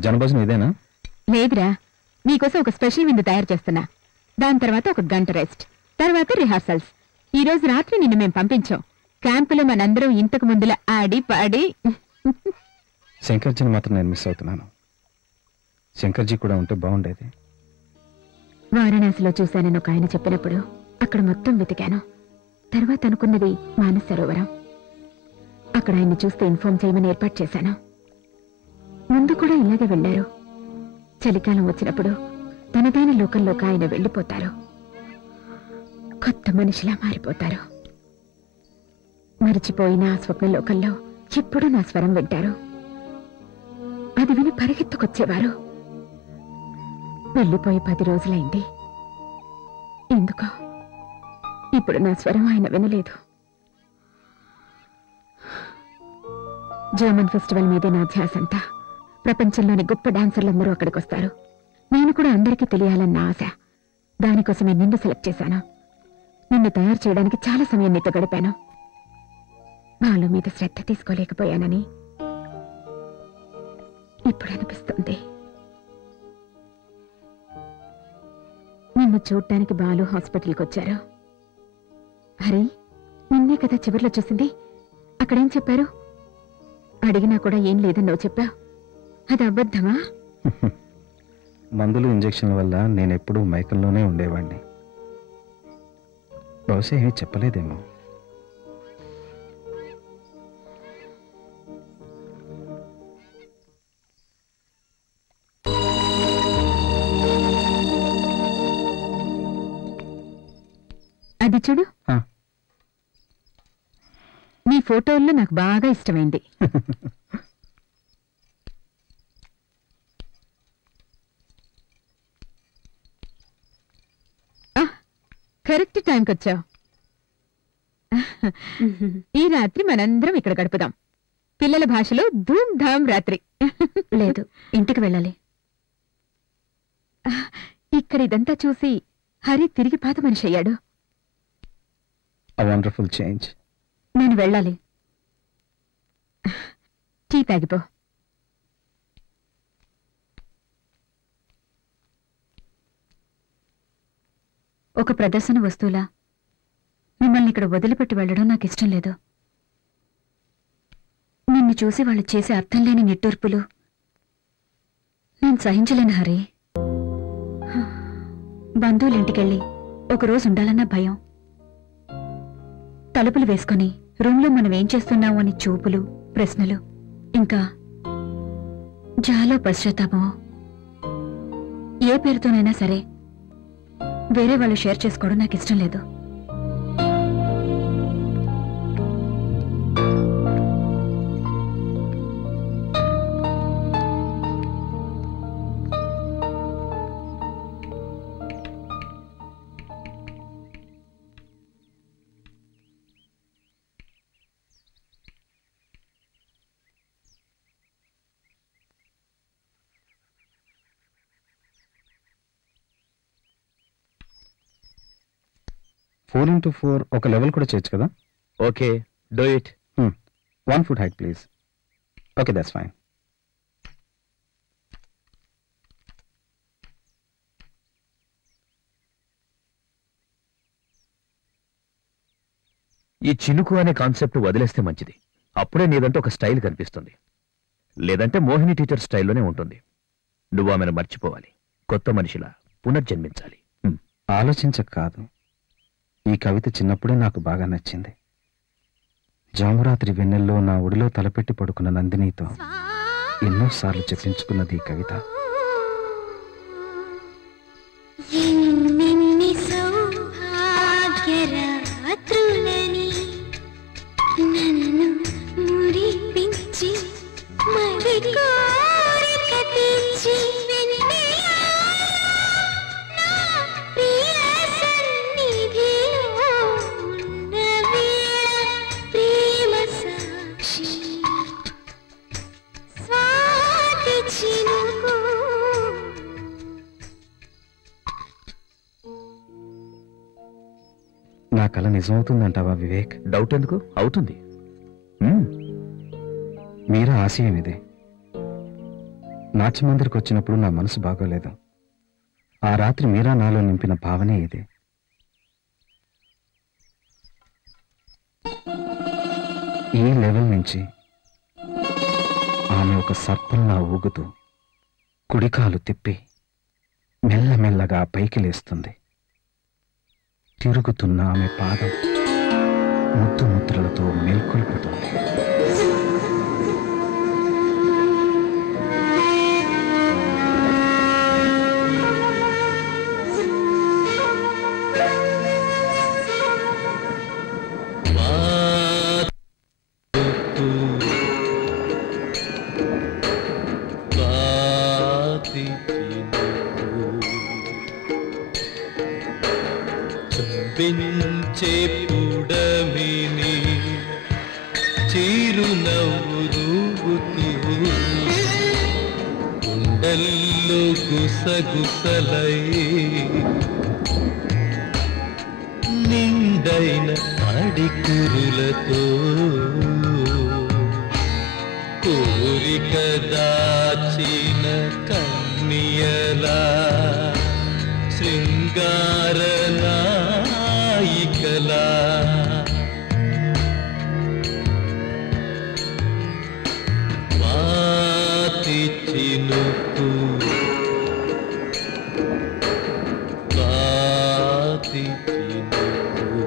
మధ్యాహ్న భోజనం ఇదేనా? లేదురా, నీకోసం ఒక స్పెషల్ విందు తయారు చేస్తున్నా. దాని తర్వాత ఒక గంట రెస్ట్, తర్వాత రిహార్సల్స్. ఈ రోజు రాత్రి నిన్ను మేము పంపించాం. క్యాంపులో మనందరం ఇంతకు ముందులా ఆడి పాడి. శంకర్జీని మాత్రం నేను మిస్ అవుతున్నాను. శంకర్జీ కూడా ఉంటే బాగుండేది. వారణాసిలో చూశానని ఒక ఆయన చెప్పినప్పుడు అక్కడ మొత్తం వెతికాను. తర్వాత అనుకున్నది మానస సరోవరం. అక్కడ ఆయన్ని చూస్తే ఇన్ఫార్మ్ చేయమని ఏర్పాటు చేశాను. ముందు కూడా ఇలాగే వెళ్ళారు. చలికాలం వచ్చినప్పుడు తనదైన లోకంలోకి ఆయన వెళ్ళిపోతారు. కొత్త మనిషిలా మారిపోతారు. మరిచిపోయిన ఆ స్వప్న లోకంలో ఎప్పుడూ నా స్వరం వింటారు. అది విని పరిగెత్తుకొచ్చేవారు. వెళ్ళిపోయి 10 రోజులైంది. ఎందుకో ఇప్పుడు నా స్వరం ఆయన వినలేదు. జర్మన్ ఫెస్టివల్ మీదే నా ధ్యాసంతా. ప్రపంచంలోని గొప్ప డాన్సర్లందరూ అక్కడికి వస్తారు. నేను కూడా అందరికీ తెలియాలన్న ఆశ. దానికోసమే నిన్ను సెలెక్ట్ చేశాను. నిన్ను తయారు చేయడానికి చాలా సమయం నీతో గడిపాను. వాళ్ళ మీద శ్రద్ధ తీసుకోలేకపోయానని ఇప్పుడు అనిపిస్తుంది. నిన్ను చూడ్డానికి బాలు హాస్పిటల్కి వచ్చారు. హరి, నిన్నే కదా చివర్లో చూసింది. అక్కడేం చెప్పారు? అడిగినా కూడా ఏం లేదని నువ్వు చెప్పావు. అది అబద్ధమా? మందులు ఇంజెక్షన్ల వల్ల నేనెప్పుడూ మైకంలోనే ఉండేవాడిని. బహుశా ఏమీ చెప్పలేదేమో. అది చూడు, ఆ. నీ ఫోటోల్లో నాకు బాగా ఇష్టమైంది. కరెక్ట్ టైంకి వచ్చావు. ఈ రాత్రి మనందరం ఇక్కడ గడుపుదాం. పిల్లల భాషలో ధూమ్ ధామ్ రాత్రి. లేదు, ఇంటికి వెళ్ళాలి. ఇక్కడ ఇదంతా చూసి హరి తిరిగి పాత మనిషి అయ్యాడు. A wonderful change. నేను వెళ్ళాలి. టీ తాగిపో. ఒక ప్రదర్శన వస్తువులా మిమ్మల్ని ఇక్కడ వదిలిపెట్టి వెళ్ళడం నాకు ఇష్టం లేదు. నిన్ను చూసి వాళ్ళు చేసే అర్థం లేని నిట్టూర్పులు నేను సహించలేను హరి. బంధువులింటికెళ్ళి ఒకరోజు ఉండాలన్న భయం. తలుపులు వేసుకొని రూంలో మనం ఏం చేస్తున్నాము అని చూపులు, ప్రశ్నలు, ఇంకా చాలా పశ్చాత్తాపం. ఏ పేరుతోనైనా సరే వేరే వాళ్ళు షేర్ చేసుకోవడం నాకు ఇష్టం లేదు. Four into 4 ఒక లెవెల్ కూడా చేయొచ్చు కదా? Okay, do it. 1 foot height, please. Okay, that's fine. ఈ చినుకు అనే కాన్సెప్ట్ వదిలేస్తే మంచిది. అప్పుడే నీదంటే ఒక స్టైల్ కనిపిస్తుంది. లేదంటే మోహిని టీచర్ స్టైల్లోనే ఉంటుంది. నువ్వు ఆమెను మర్చిపోవాలి. కొత్త మనిషిలా పునర్జన్మించాలి. ఆలోచించక కాదు. ఈ కవిత చిన్నప్పుడే నాకు బాగా నచ్చింది. జామురాత్రి వెన్నెల్లో నా ఒడిలో తలపెట్టి పడుకున్న నందినితో ఎన్నోసార్లు చెప్పించుకున్నది ఈ కవిత. నా కళ నిజమవుతుందంటావా వివేక్? డౌట్ ఎందుకు? అవుతుంది. మీరా ఆశయం ఇదే. నాట్య మందిరికి వచ్చినప్పుడు నా మనసు బాగోలేదు. ఆ రాత్రి మీరా నాలో నింపిన భావనే ఇదే. ఈ లెవెల్ నుంచి ఆమె ఒక సర్పంలా ఊగుతూ కుడికాలు తిప్పి మెల్లమెల్లగా పైకి లేస్తుంది. తిరుగుతున్న ఆమె పాదం ముద్దు ముద్రలతో మేల్కొల్పుతుంది. పెంచే పుడమిని చిరునవ్వుతూ గుండెల్లో గుసగుసలై నిండైన అడికురులతో కోరిక దాచిన కన్యలా శృంగార నాయికలా వాతి చినుకు వాతి చినుకు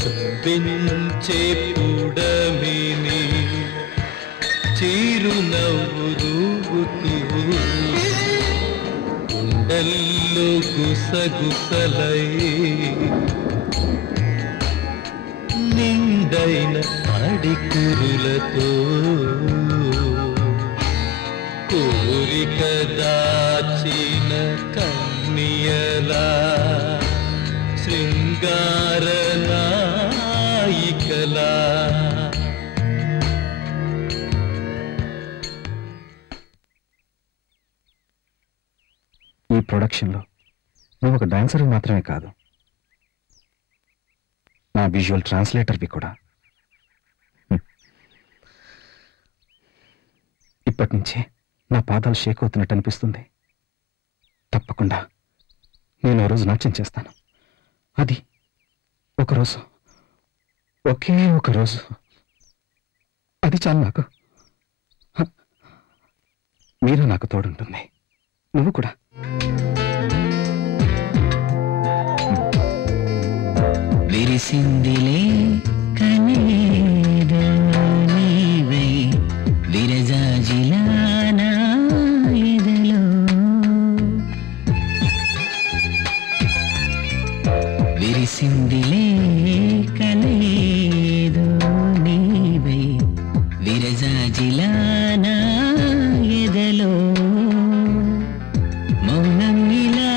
చుంబించే పుడమిని చిరునవ్వుతూ గుండెల్లో గుసగుసలై నిండైన అడికురులతో కోరిక దాచిన కన్యలా శృంగార నాయికలా ఈ ప్రొడక్షన్లో నువ్వు ఒక డాన్సర్ మాత్రమే కాదు, నా విజువల్ ట్రాన్స్లేటర్వి కూడా. ఇప్పటి నుంచే నా పాదాలు షేక్ అవుతున్నట్టు అనిపిస్తుంది. తప్పకుండా నేను రోజు నాట్యం చేస్తాను. అది ఒకరోజు, ఒకే ఒక రోజు, అది చాలు నాకు. మీరు నాకు తోడుంటుంది, నువ్వు కూడా. విరిసిందిలే కనేదో నీవై విరజాజిలానా ఎదలో విరిసిందిలే కనేదో నీవై విరజాజిలానా ఎదలో మౌనం ఇలా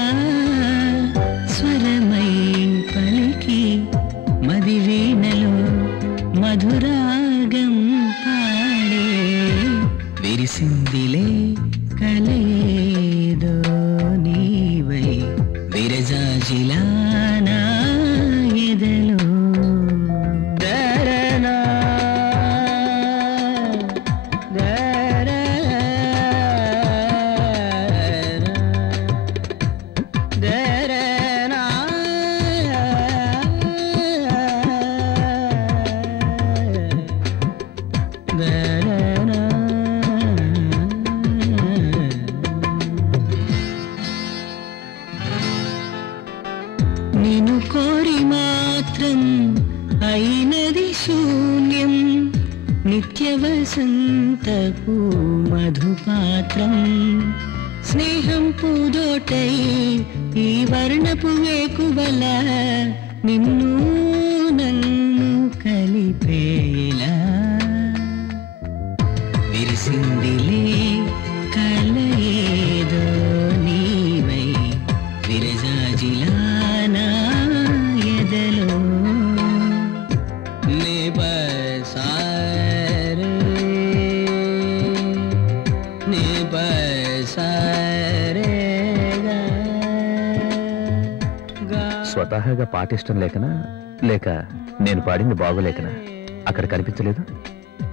స్వరమై పలికి మది వీణలో మధురాగం పాడే విరిసిందిలే కలేదో నీవై విరజాజిలానా ఎదలో దరనా నిన్ను కోరి మాత్రం అయినది శూన్యం నిత్య వసంతపు మధుపాత్రం స్నేహం పూదోటై ఈ వర్ణపు వేకువల నిన్ను నన్ను కలిపేలా విరిసిందిలే కలయేదో నీవై విరజాజిలానా ఎదలో నే బసారే నే బసారేగా స్వతహాగా పాట ఇష్టం లేకనా, లేక నేను పాడింది బాగోలేకనా? అక్కడ కనిపించలేదు.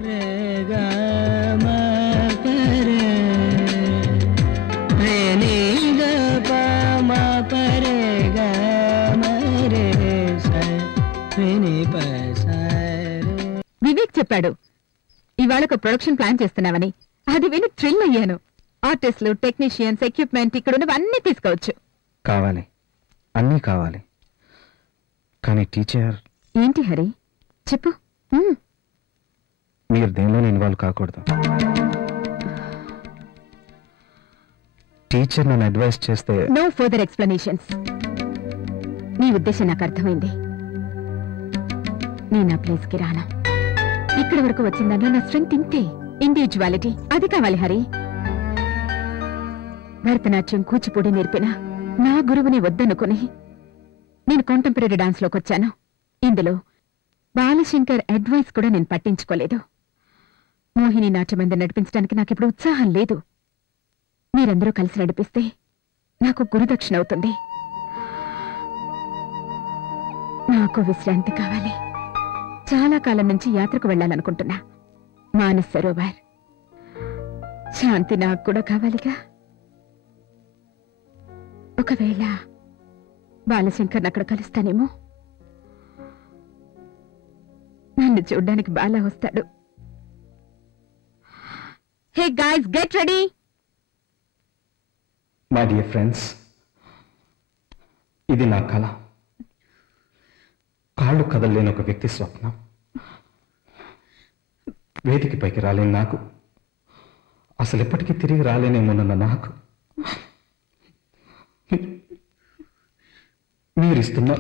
రేగా చెప్పాడు ఇవాళ ఒక ప్రొడక్షన్ ప్లాన్ చేస్తున్నావని. అది విని థ్రిల్ అయ్యాను. ఆర్టిస్టులు, టెక్నీషియన్స్, ఎక్విప్మెంట్ ఇక్కడ ఉన్నవన్నీ తీసుకోవచ్చు. కావాలి, అన్నీ కావాలి. కానీ టీచర్... ఏంటి హరి, చెప్పు. మీరు దేనిలోనే ఇన్వాల్వ్ కాకూడదు. టీచర్ నన్ను అడ్వైస్ చేస్తే... నో ఫర్దర్ ఎక్స్ప్లెనేషన్స్. నీ ఉద్దేశం నాకు అర్థమైంది. నేను నా ప్లేస్కి రాను. ఇక్కడి వరకు వచ్చిందన్నా నా స్ట్రెంగ్త్ ఇంతే, ఇండివిజువాలిటీ. అది కావాలి హరి. భరతనాట్యం, కూచిపూడి నేర్పిన నా గురువుని వద్దనుకుని నేను కాంటెంపరీ డాన్స్ లోకి వచ్చాను. ఇందులో బాలశంకర్ అడ్వైస్ కూడా నేను పట్టించుకోలేదు. మోహిని నాట్యమందిరం నడిపించడానికి నాకిప్పుడు ఉత్సాహం లేదు. మీరందరూ కలిసి నడిపిస్తే నాకు గురుదక్షిణ అవుతుంది. నాకు విశ్రాంతి కావాలి. చాలా కాలం నుంచి యాత్రకు వెళ్ళాలనుకుంటున్నా. మానస్ సరోవర్. శాంతి నాకు కూడా కావాలిగా. ఒకవేళ బాలశంకర్ని అక్కడ కలుస్తానేమో. నన్ను చూడ్డానికి బాలా వస్తాడు. Hey guys, get ready. My dear friends, ఇది నా కళ. కాళ్ళు కదలలేని ఒక వ్యక్తి స్వప్నం. వేదిక పైకి రాలేని నాకు, అసలు ఎప్పటికీ తిరిగి రాలేనేమోనన్న నాకు మీరిస్తున్న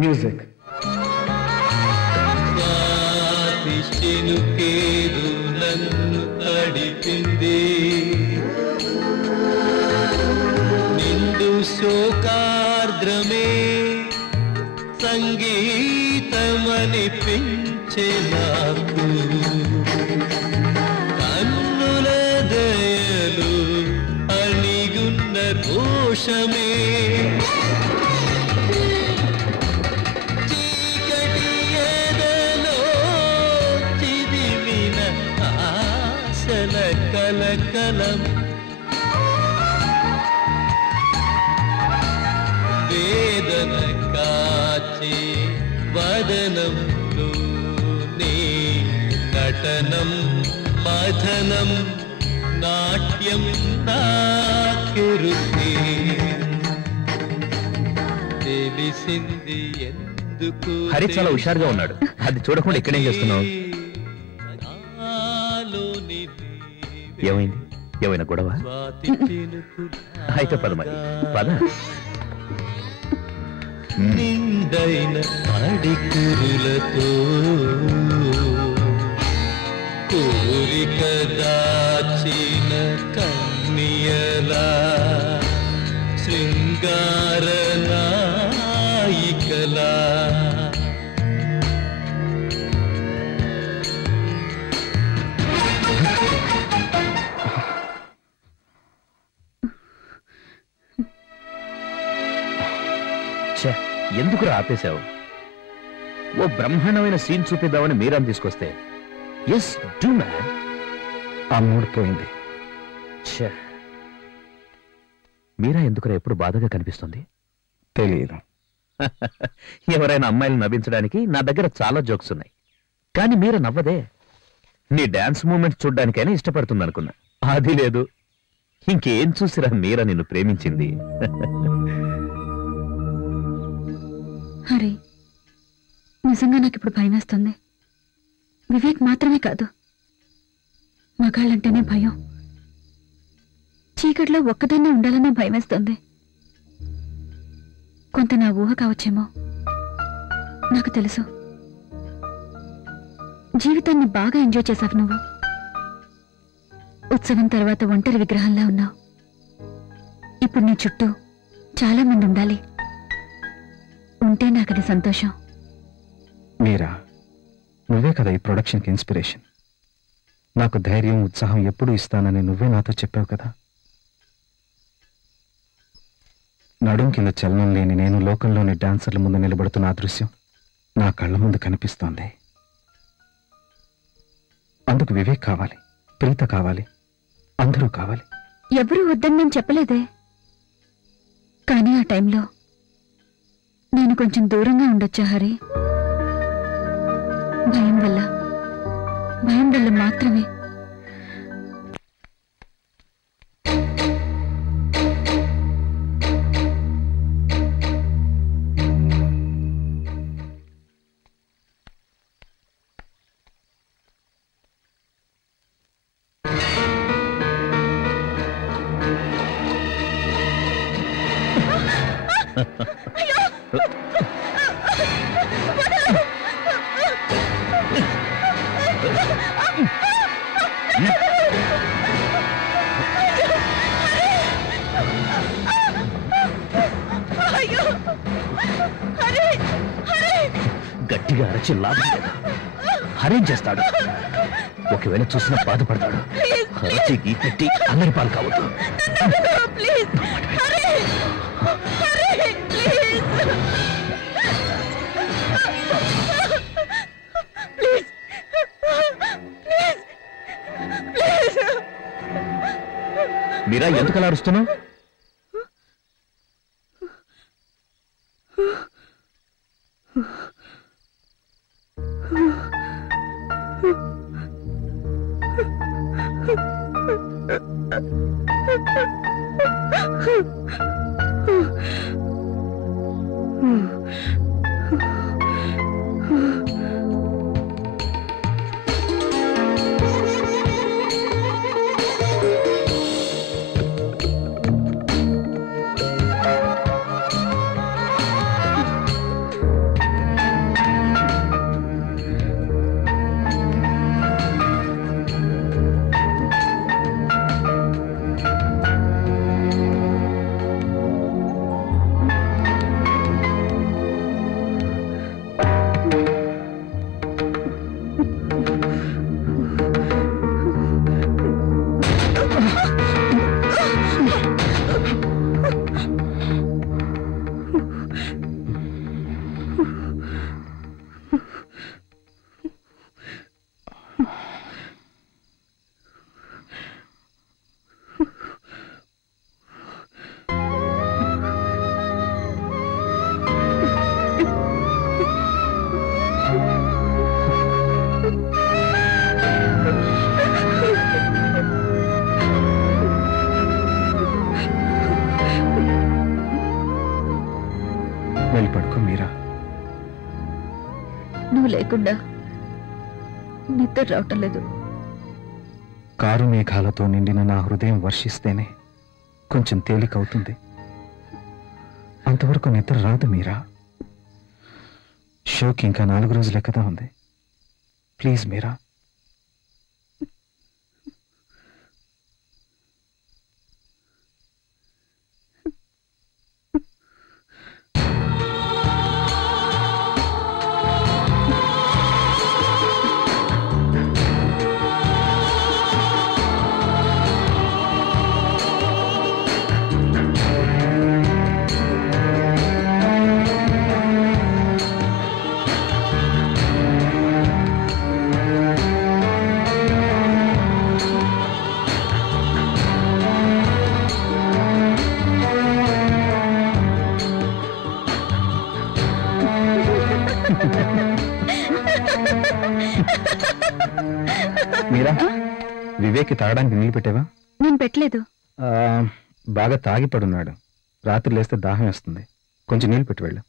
మ్యూజిక్. చినుకేదు నన్ను తడిపింది, నిండు శోకార్ద్రమే సంగీతమనిపించే నాకు. కన్నుల దయలు అణిగున్న రోషమే కలకలం. వేదన కాచే వదనంలో నీ నటనం మథనం నాట్యం నాకెరుకే తెలిసింది ఎందుకు. హరి చాలా హుషారుగా ఉన్నాడు. అది చూడకుండా ఇక్కడేం చేస్తున్నావు? ఏమైంది? ఏమైనా గొడవ? అయితే పద మరి, పద. నిండైన అడికురులతో కోరిక దాచిన కన్యలా శృంగార నాయికలా ఎందుకు ఆపేశావు? ఓ బ్రహ్మాండమైన సీన్ చూపిద్దామని మీరాని తీసుకొస్తే ఎస్ డూ మ్యాన్. ఆ మూడ్ పోయింది. మీరా ఎందుకురా ఎప్పుడు బాధగా కనిపిస్తుంది? తెలియదు. ఎవరైనా అమ్మాయిలు నవ్వించడానికి నా దగ్గర చాలా జోక్స్ ఉన్నాయి, కానీ మీరా నవ్వదే. నీ డాన్స్ మూమెంట్స్ చూడ్డానికైనా ఇష్టపడుతుంది అనుకున్నా, అది లేదు. ఇంకేం చూసిరా మీరా నిన్ను ప్రేమించింది? హరి, నిజంగా నాకు ఇప్పుడు భయం వేస్తుంది. వివేక్ మాత్రమే కాదు, మగాళ్ళంటేనే భయం. చీకట్లో ఒక్కదాన్నే ఉండాలనే భయం వేస్తుంది. కొంత నా ఊహ కావచ్చేమో, నాకు తెలుసు. జీవితాన్ని బాగా ఎంజాయ్ చేశావు నువ్వు. ఉత్సవం తర్వాత ఒంటరి విగ్రహంలా ఉన్నావు. ఇప్పుడు నీ చుట్టూ చాలా మంది ఉండాలి. ఉంటే నాకది సంతోషం. మీరా, నువ్వే కదా ఈ ప్రొడక్షన్కి ఇన్స్పిరేషన్. నాకు ధైర్యం, ఉత్సాహం ఎప్పుడూ ఇస్తానని నువ్వే నాతో చెప్పావు కదా. నడుం కింద చలనం లేని నేను లోకంలోని డాన్సర్ల ముందు నిలబడుతున్న ఆ దృశ్యం నా కళ్ళ ముందు కనిపిస్తోంది. అందుకు వివేక్ కావాలి, ప్రీత కావాలి, అందరూ కావాలి. ఎవరూ వద్దని నేను చెప్పలేదే. కానీ ఆ టైంలో నేను కొంచెం దూరంగా ఉండొచ్చా హరి? భయం వల్ల మాత్రమే. గట్టిగా అరచి లాభం లేదు. హరేం చేస్తాడు? ఒకవేళ చూసినా బాధపడతాడు. అరచి గీపెట్టి అందరి పాలు కావద్దు. మీరా, ఎందుకలా అరుస్తున్నావు? వెళ్ళి పడుకో మీరా. నువ్వు లేకుండా నిద్ర రావటం లేదు. కారు మేఘాలతో నిండిన నా హృదయం వర్షిస్తేనే కొంచెం తేలికవుతుంది. అంతవరకు నిద్ర రాదు మీరా. షోకి ఇంకా 4 రోజులే కదా ఉంది. ప్లీజ్ మీరా. మీరా, వివేక్కి తాగడానికి నీళ్ళు పెట్టావా? నేను పెట్టలేదు. బాగా తాగి పడున్నాడు. రాత్రి లేస్తే దాహం వేస్తుంది. కొంచెం నీళ్ళు పెట్టి వెళ్ళు.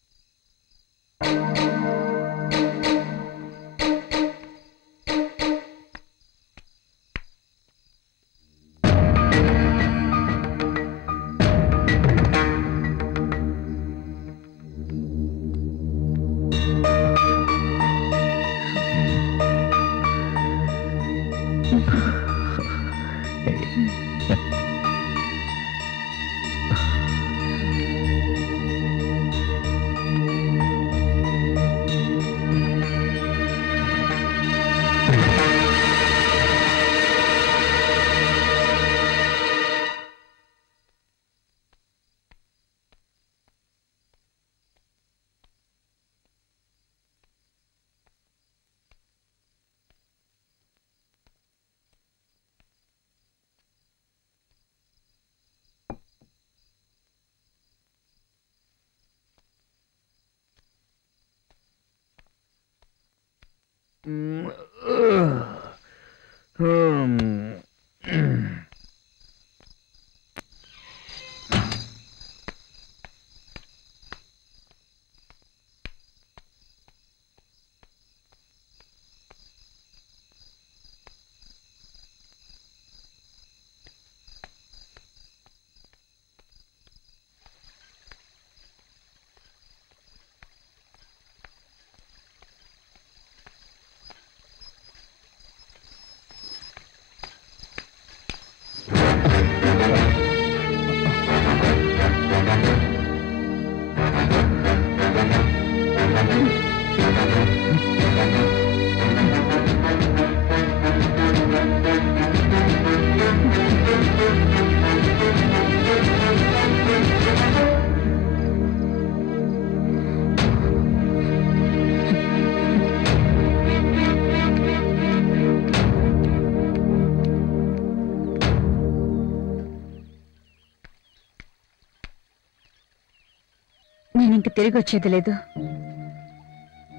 నేనింక తిరిగి వచ్చేది లేదు.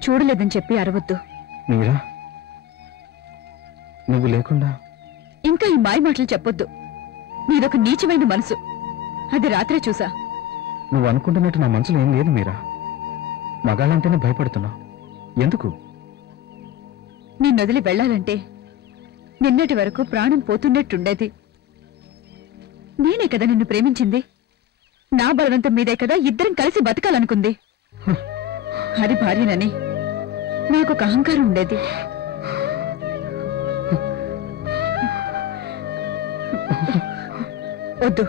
చూడలేదని చెప్పి అరవద్దు. మీరా, నువ్వు లేకుండా ఇంకా ఈ మాయ మాటలు చెప్పొద్దు. నీదొక నీచమైన మనసు. అది రాత్రే చూసా. నువ్వు అనుకుంటున్నట్టు నా మనసులో ఏం లేదు మీరా. మగాళ్ళంటేనే భయపడుతున్నా. ఎందుకు? నిన్నొదిలి వెళ్ళాలంటే నిన్నటి వరకు ప్రాణం పోతున్నట్టుండేది. నేనే కదా నిన్ను ప్రేమించింది. నా బలవంతం మీదే కదా ఇద్దరం కలిసి బతకాలనుకుంది. అది భార్యనని నాకొక అహంకారం ఉండేది. వద్దు,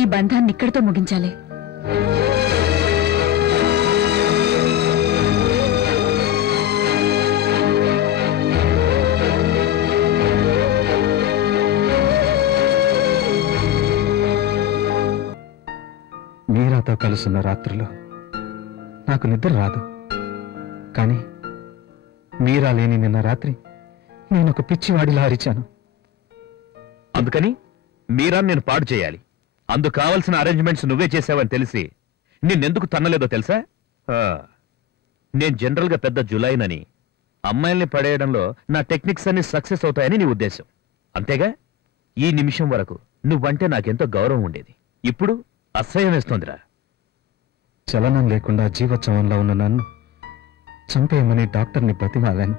ఈ బంధాన్ని ఇక్కడితో ముగించాలి. మీరాతో కలుసున్న రాత్రులు నాకు నిద్ర రాదు. కానీ మీరా లేని నిన్న రాత్రి నేనొక పిచ్చివాడిలా అరిచాను. అందుకని మీరా నేను పాడు చేయాలి. అందుకు కావలసిన అరేంజ్మెంట్స్ నువ్వే చేసావని తెలిసి నిన్నెందుకు తన్నలేదో తెలుసా? నేను జనరల్గా పెద్ద జులైనని, అమ్మాయిల్ని పడేయడంలో నా టెక్నిక్స్ అన్ని సక్సెస్ అవుతాయని నీ ఉద్దేశం, అంతేగా? ఈ నిమిషం వరకు నువ్వంటే నాకెంతో గౌరవం ఉండేది. ఇప్పుడు అసహ్యం వేస్తోందిరా. చలనం లేకుండా జీవోత్సవంలో ఉన్న నన్ను చంపేయమని డాక్టర్ని బ్రతిమాలాను.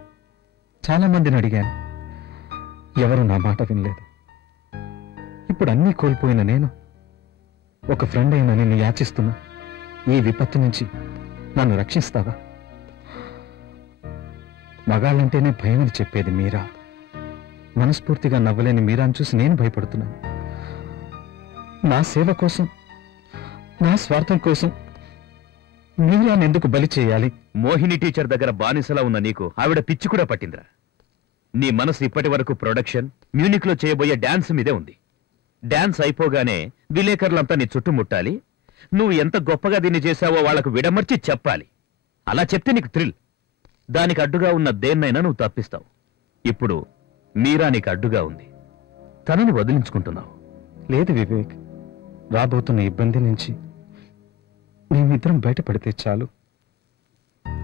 చాలా మందిని అడిగాను. ఎవరు నా మాట వినలేదు. ఇప్పుడు అన్నీ కోల్పోయిన నేను ఒక ఫ్రెండ్ అయిన నిన్ను యాచిస్తున్నా. ఈ విపత్తు నుంచి నన్ను రక్షిస్తావా? మగాళ్ళంటేనే భయమని చెప్పేది మీరా. మనస్ఫూర్తిగా నవ్వలేని మీరాను చూసి నేను భయపడుతున్నాను. నా సేవ కోసం, నా స్వార్థం కోసం మీరాను ఎందుకు బలి చేయాలి? మోహిని టీచర్ దగ్గర బానిసలా ఉన్న నీకు ఆవిడ పిచ్చి కూడా పట్టిందిరా. నీ మనసు ఇప్పటి వరకు ప్రొడక్షన్, మ్యూనిక్ లో చేయబోయే డాన్స్ మీదే ఉంది. డాన్స్ అయిపోగానే విలేకరులంతా నీ చుట్టుముట్టాలి. నువ్వు ఎంత గొప్పగా దీన్ని చేశావో వాళ్లకు విడమర్చి చెప్పాలి. అలా చెప్తే నీకు థ్రిల్. దానికి అడ్డుగా ఉన్న దేన్నైనా నువ్వు తప్పిస్తావు. ఇప్పుడు మీరా నీకు అడ్డుగా ఉంది. తనని వదిలించుకుంటున్నావు. లేదు వివేక్, రాబోతున్న ఇబ్బంది నుంచి మేమిద్దరం బయటపడితే చాలు.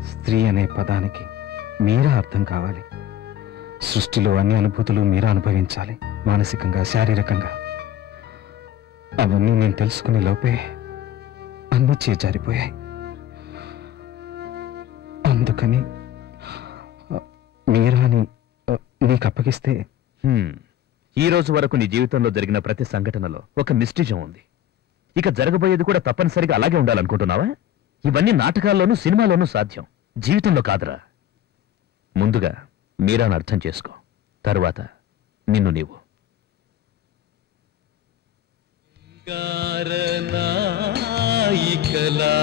స్త్రీ అనే పదానికి మీరా అర్థం కావాలి. సృష్టిలో అన్ని అనుభూతులు మీరా అనుభవించాలి, మానసికంగా, శారీరకంగా. అవన్నీ నేను తెలుసుకునే లోపే అన్నీ చేజారిపోయాయి. అందుకని మీరాని నీకు అప్పగిస్తే ఈ రోజు వరకు నీ జీవితంలో జరిగిన ప్రతి సంఘటనలో ఒక మిస్టిజం ఉంది. ఇక జరగబోయేది కూడా తప్పనిసరిగా అలాగే ఉండాలనుకుంటున్నావా? ఇవన్నీ నాటకాల్లోనూ సినిమాలోనూ సాధ్యం, జీవితంలో కాదురా. ముందుగా మీరాను అర్థం చేసుకో, తరువాత నిన్ను నీవు. నాయికలా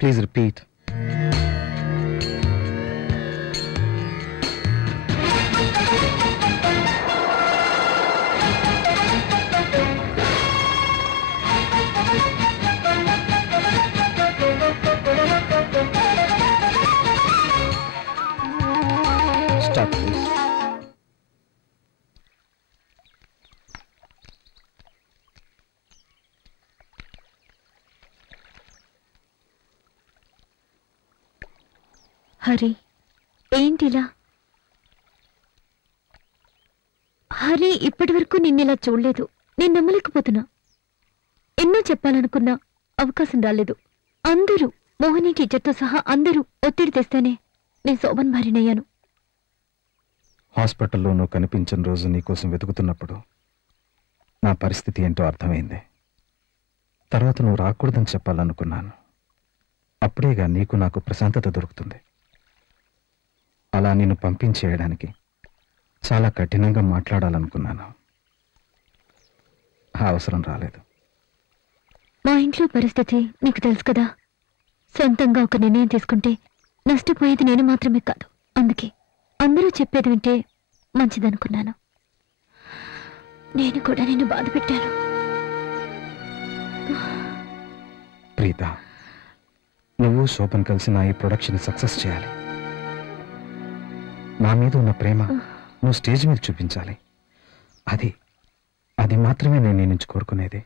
please repeat. Stop, please. Hari, ఏంటిలా? హరి, ఇప్పటి వరకు నిన్నిలా చూడలేదు. నేను నమ్మలేకపోతున్నా. ఎన్నో చెప్పాలనుకున్నా అవకాశం రాలేదు. అందరూ, మోహిని టీచర్తో సహా అందరూ ఒత్తిడి తెస్తేనే నేను శోభన్ భార్యనయ్యాను. హాస్పిటల్లో నువ్వు కనిపించిన రోజు నీకోసం వెతుకుతున్నప్పుడు నా పరిస్థితి ఏంటో అర్థమైంది. తర్వాత నువ్వు రాకూడదని చెప్పాలనుకున్నాను. అప్పుడేగా నీకు నాకు ప్రశాంతత దొరుకుతుంది. అలా నిన్ను పంపించేయడానికి చాలా కఠినంగా మాట్లాడాలనుకున్నాను. ఆ అవసరం రాలేదు. మా ఇంట్లో పరిస్థితి నీకు తెలుసు కదా. సొంతంగా ఒక నిర్ణయం తీసుకుంటే నష్టపోయేది నేను మాత్రమే కాదు. అందుకే అందరూ చెప్పేది వింటే మంచిదనుకున్నాను. నేను కూడా నిన్ను బాధ పెట్టాను. ప్రీత, నువ్వు శోభన్ కలిసి నా ఈ ప్రొడక్షన్ సక్సెస్ చేయాలి. నా మీద ఉన్న ప్రేమ నువ్వు స్టేజ్ మీద చూపించాలి. అది మాత్రమే నేను నీ నుంచి కోరుకునేది.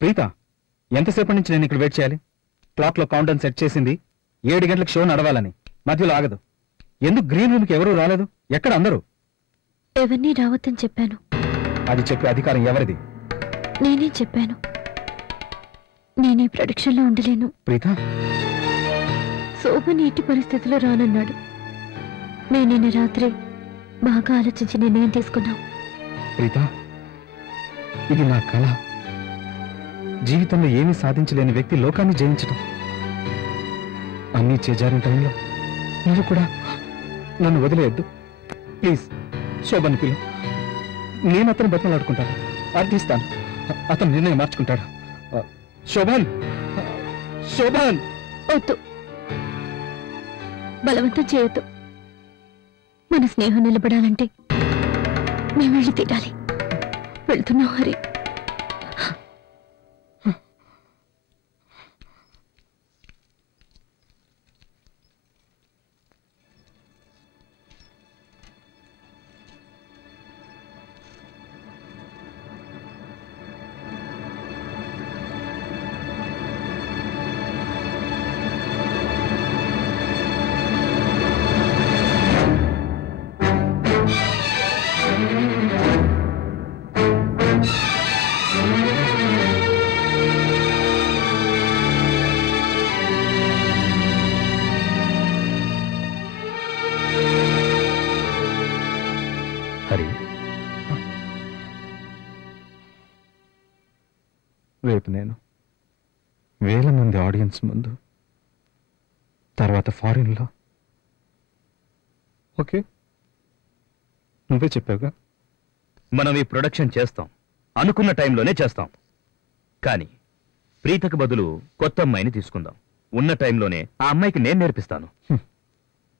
ప్రీత, ఎంతసేపటి నుంచి నేను ఇక్కడ వెయిట్ చేయాలి? క్లాక్లో కౌంటర్ సెట్ చేసింది 7 గంటలకు షో నడవాలని. మధ్యలో ఆగదు. ఎందుకు గ్రీన్ రూమ్కి ఎవరూ రాలేదు? ఎక్కడ అందరూ? ఎవరిని రావద్దని చెప్పాను. అది చెప్పే అధికారం ఎవరిది? నేనే చెప్పాను. నేనే ప్రొడక్షన్లో ఉండలేను. ప్రీత, శోభన్ ఎట్టి పరిస్థితిలో రానన్నాడు. నేను నిన్న రాత్రి బాగా ఆలోచించి నిర్ణయం తీసుకున్నాం. ప్రీత, ఇది నా కళ. జీవితంలో ఏమీ సాధించలేని వ్యక్తి లోకాన్ని జయించడం. అన్నీ చేజారిన టైంలో నువ్వు కూడా నన్ను వదిలేయద్దు. ప్లీజ్, శోభన్ పిలు. నేను అతను బతిమలాడుకుంటాను, అర్థిస్తాను. అతను నిర్ణయం మార్చుకుంటాడు. శోభన్, శోభన్! వద్దు, బలవంతం చేయొద్దు. మన స్నేహం నిలబడాలంటే మేము వెళ్ళి తీరాలి. వెళ్తున్నాం హరి. హరి, రేపు నేను వేల మంది ఆడియన్స్ ముందు, తర్వాత ఫారిన్లో. ఓకే, నువ్వే చెప్పావుగా. మనం ఈ ప్రొడక్షన్ చేస్తాం, అనుకున్న టైంలోనే చేస్తాం. కానీ ప్రీతకు బదులు కొత్త అమ్మాయిని తీసుకుందాం. ఉన్న టైంలోనే ఆ అమ్మాయికి నేను నేర్పిస్తాను.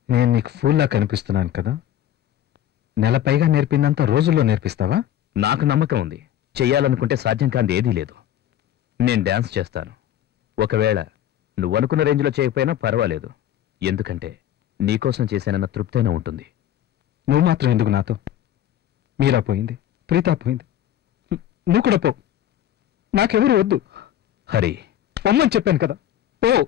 నేను నీకు ఫూల్లా కనిపిస్తున్నాను కదా? నెల పైగా నేర్పిందంతా రోజుల్లో నేర్పిస్తావా? నాకు నమ్మకం ఉంది. చెయ్యాలనుకుంటే సాధ్యం కాంది ఏదీ లేదు. నేను డాన్స్ చేస్తాను. ఒకవేళ నువ్వు అనుకున్న రేంజ్లో చేయకపోయినా పర్వాలేదు. ఎందుకంటే నీకోసం చేశానన్న తృప్తైనా ఉంటుంది. నువ్వు మాత్రం ఎందుకు నాతో? మీరా పోయింది, ప్రీతా పోయింది, నువ్వు కూడా పో. నాకెవరు వద్దు. హరి, పొమ్మని చెప్పాను కదా, పో.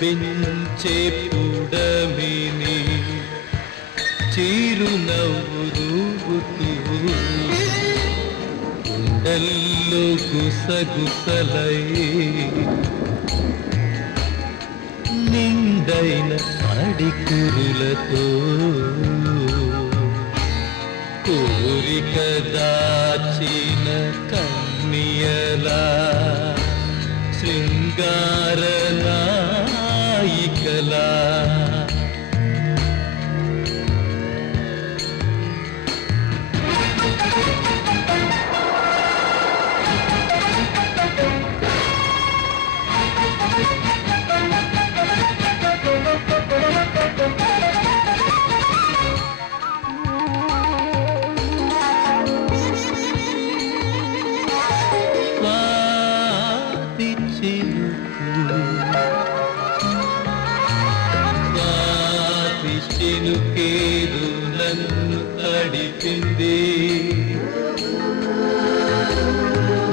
పెంచే పుడమిని చిరునవ్వు దూగుతూ గుండెల్లో గుసగుసలై నిండైన అడికురులతో కోరిక దాచిన కన్యలా శృంగార నాయికలా చినుకేదు నన్ను తడిపింది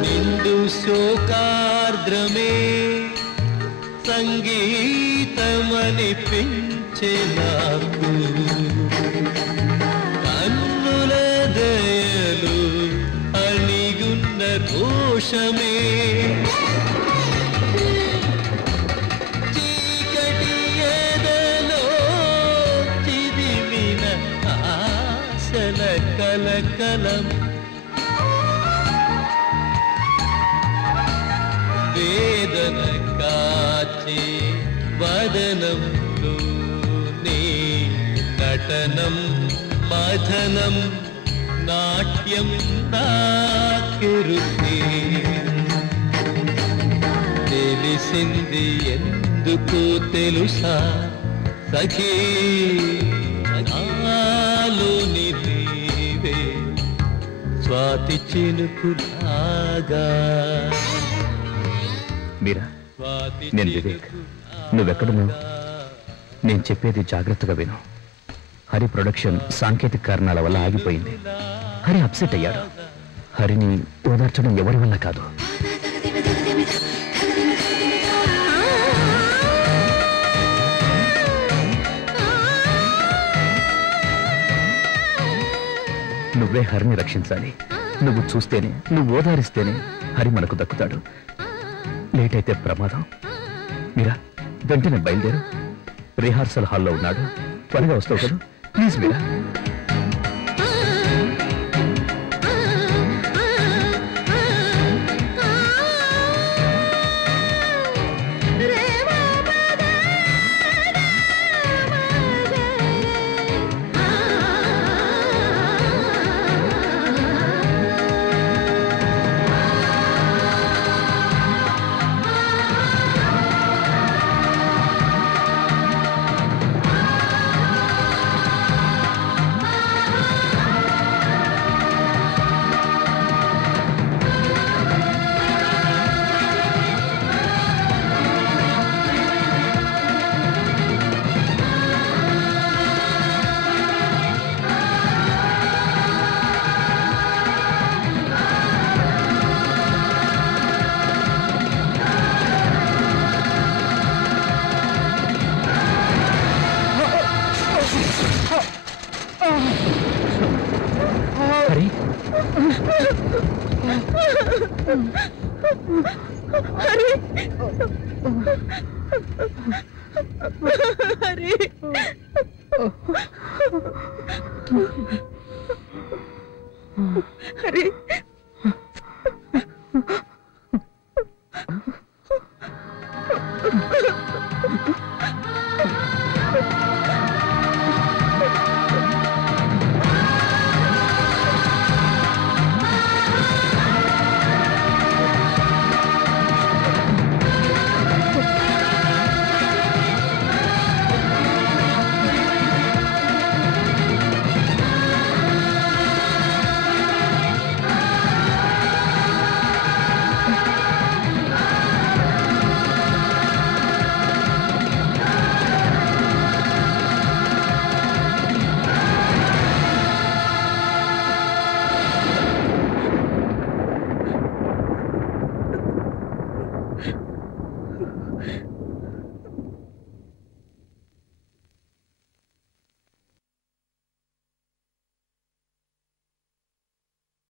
నిండు శోకార్ద్రమే సంగీతమనిపించే నాకు కన్నుల దయలు అణిగున్న రోషమే కలకలం వేదన కాచే వదనంలో నీ నటనం మథనం నాట్యం నాకెరుకే తెలిసింది ఎందుకు తెలుసా సఖీ నాలోని స్వాతి చినుకులాగా. మీరా, నేను వివేక్. నువ్వెక్కడున్నావు? నేను చెప్పేది జాగ్రత్తగా విను. హరి ప్రొడక్షన్ సాంకేతిక కారణాల వల్ల ఆగిపోయింది. హరి అప్సెట్ అయ్యాడు. హరిని ఓదార్చడం ఎవరి వల్ల కాదు. నువ్వే హరిని రక్షించాలి. నువ్వు చూస్తేనే, నువ్వు ఓదారిస్తేనే హరి మనకు దక్కుతాడు. లేట్ అయితే ప్రమాదం. మీరా, వెంటనే బయలుదేరు. రిహార్సల్ హాల్లో ఉన్నాడు. త్వరగా వస్తావు కదా? ప్లీజ్ మీరా. హరి హరి హరి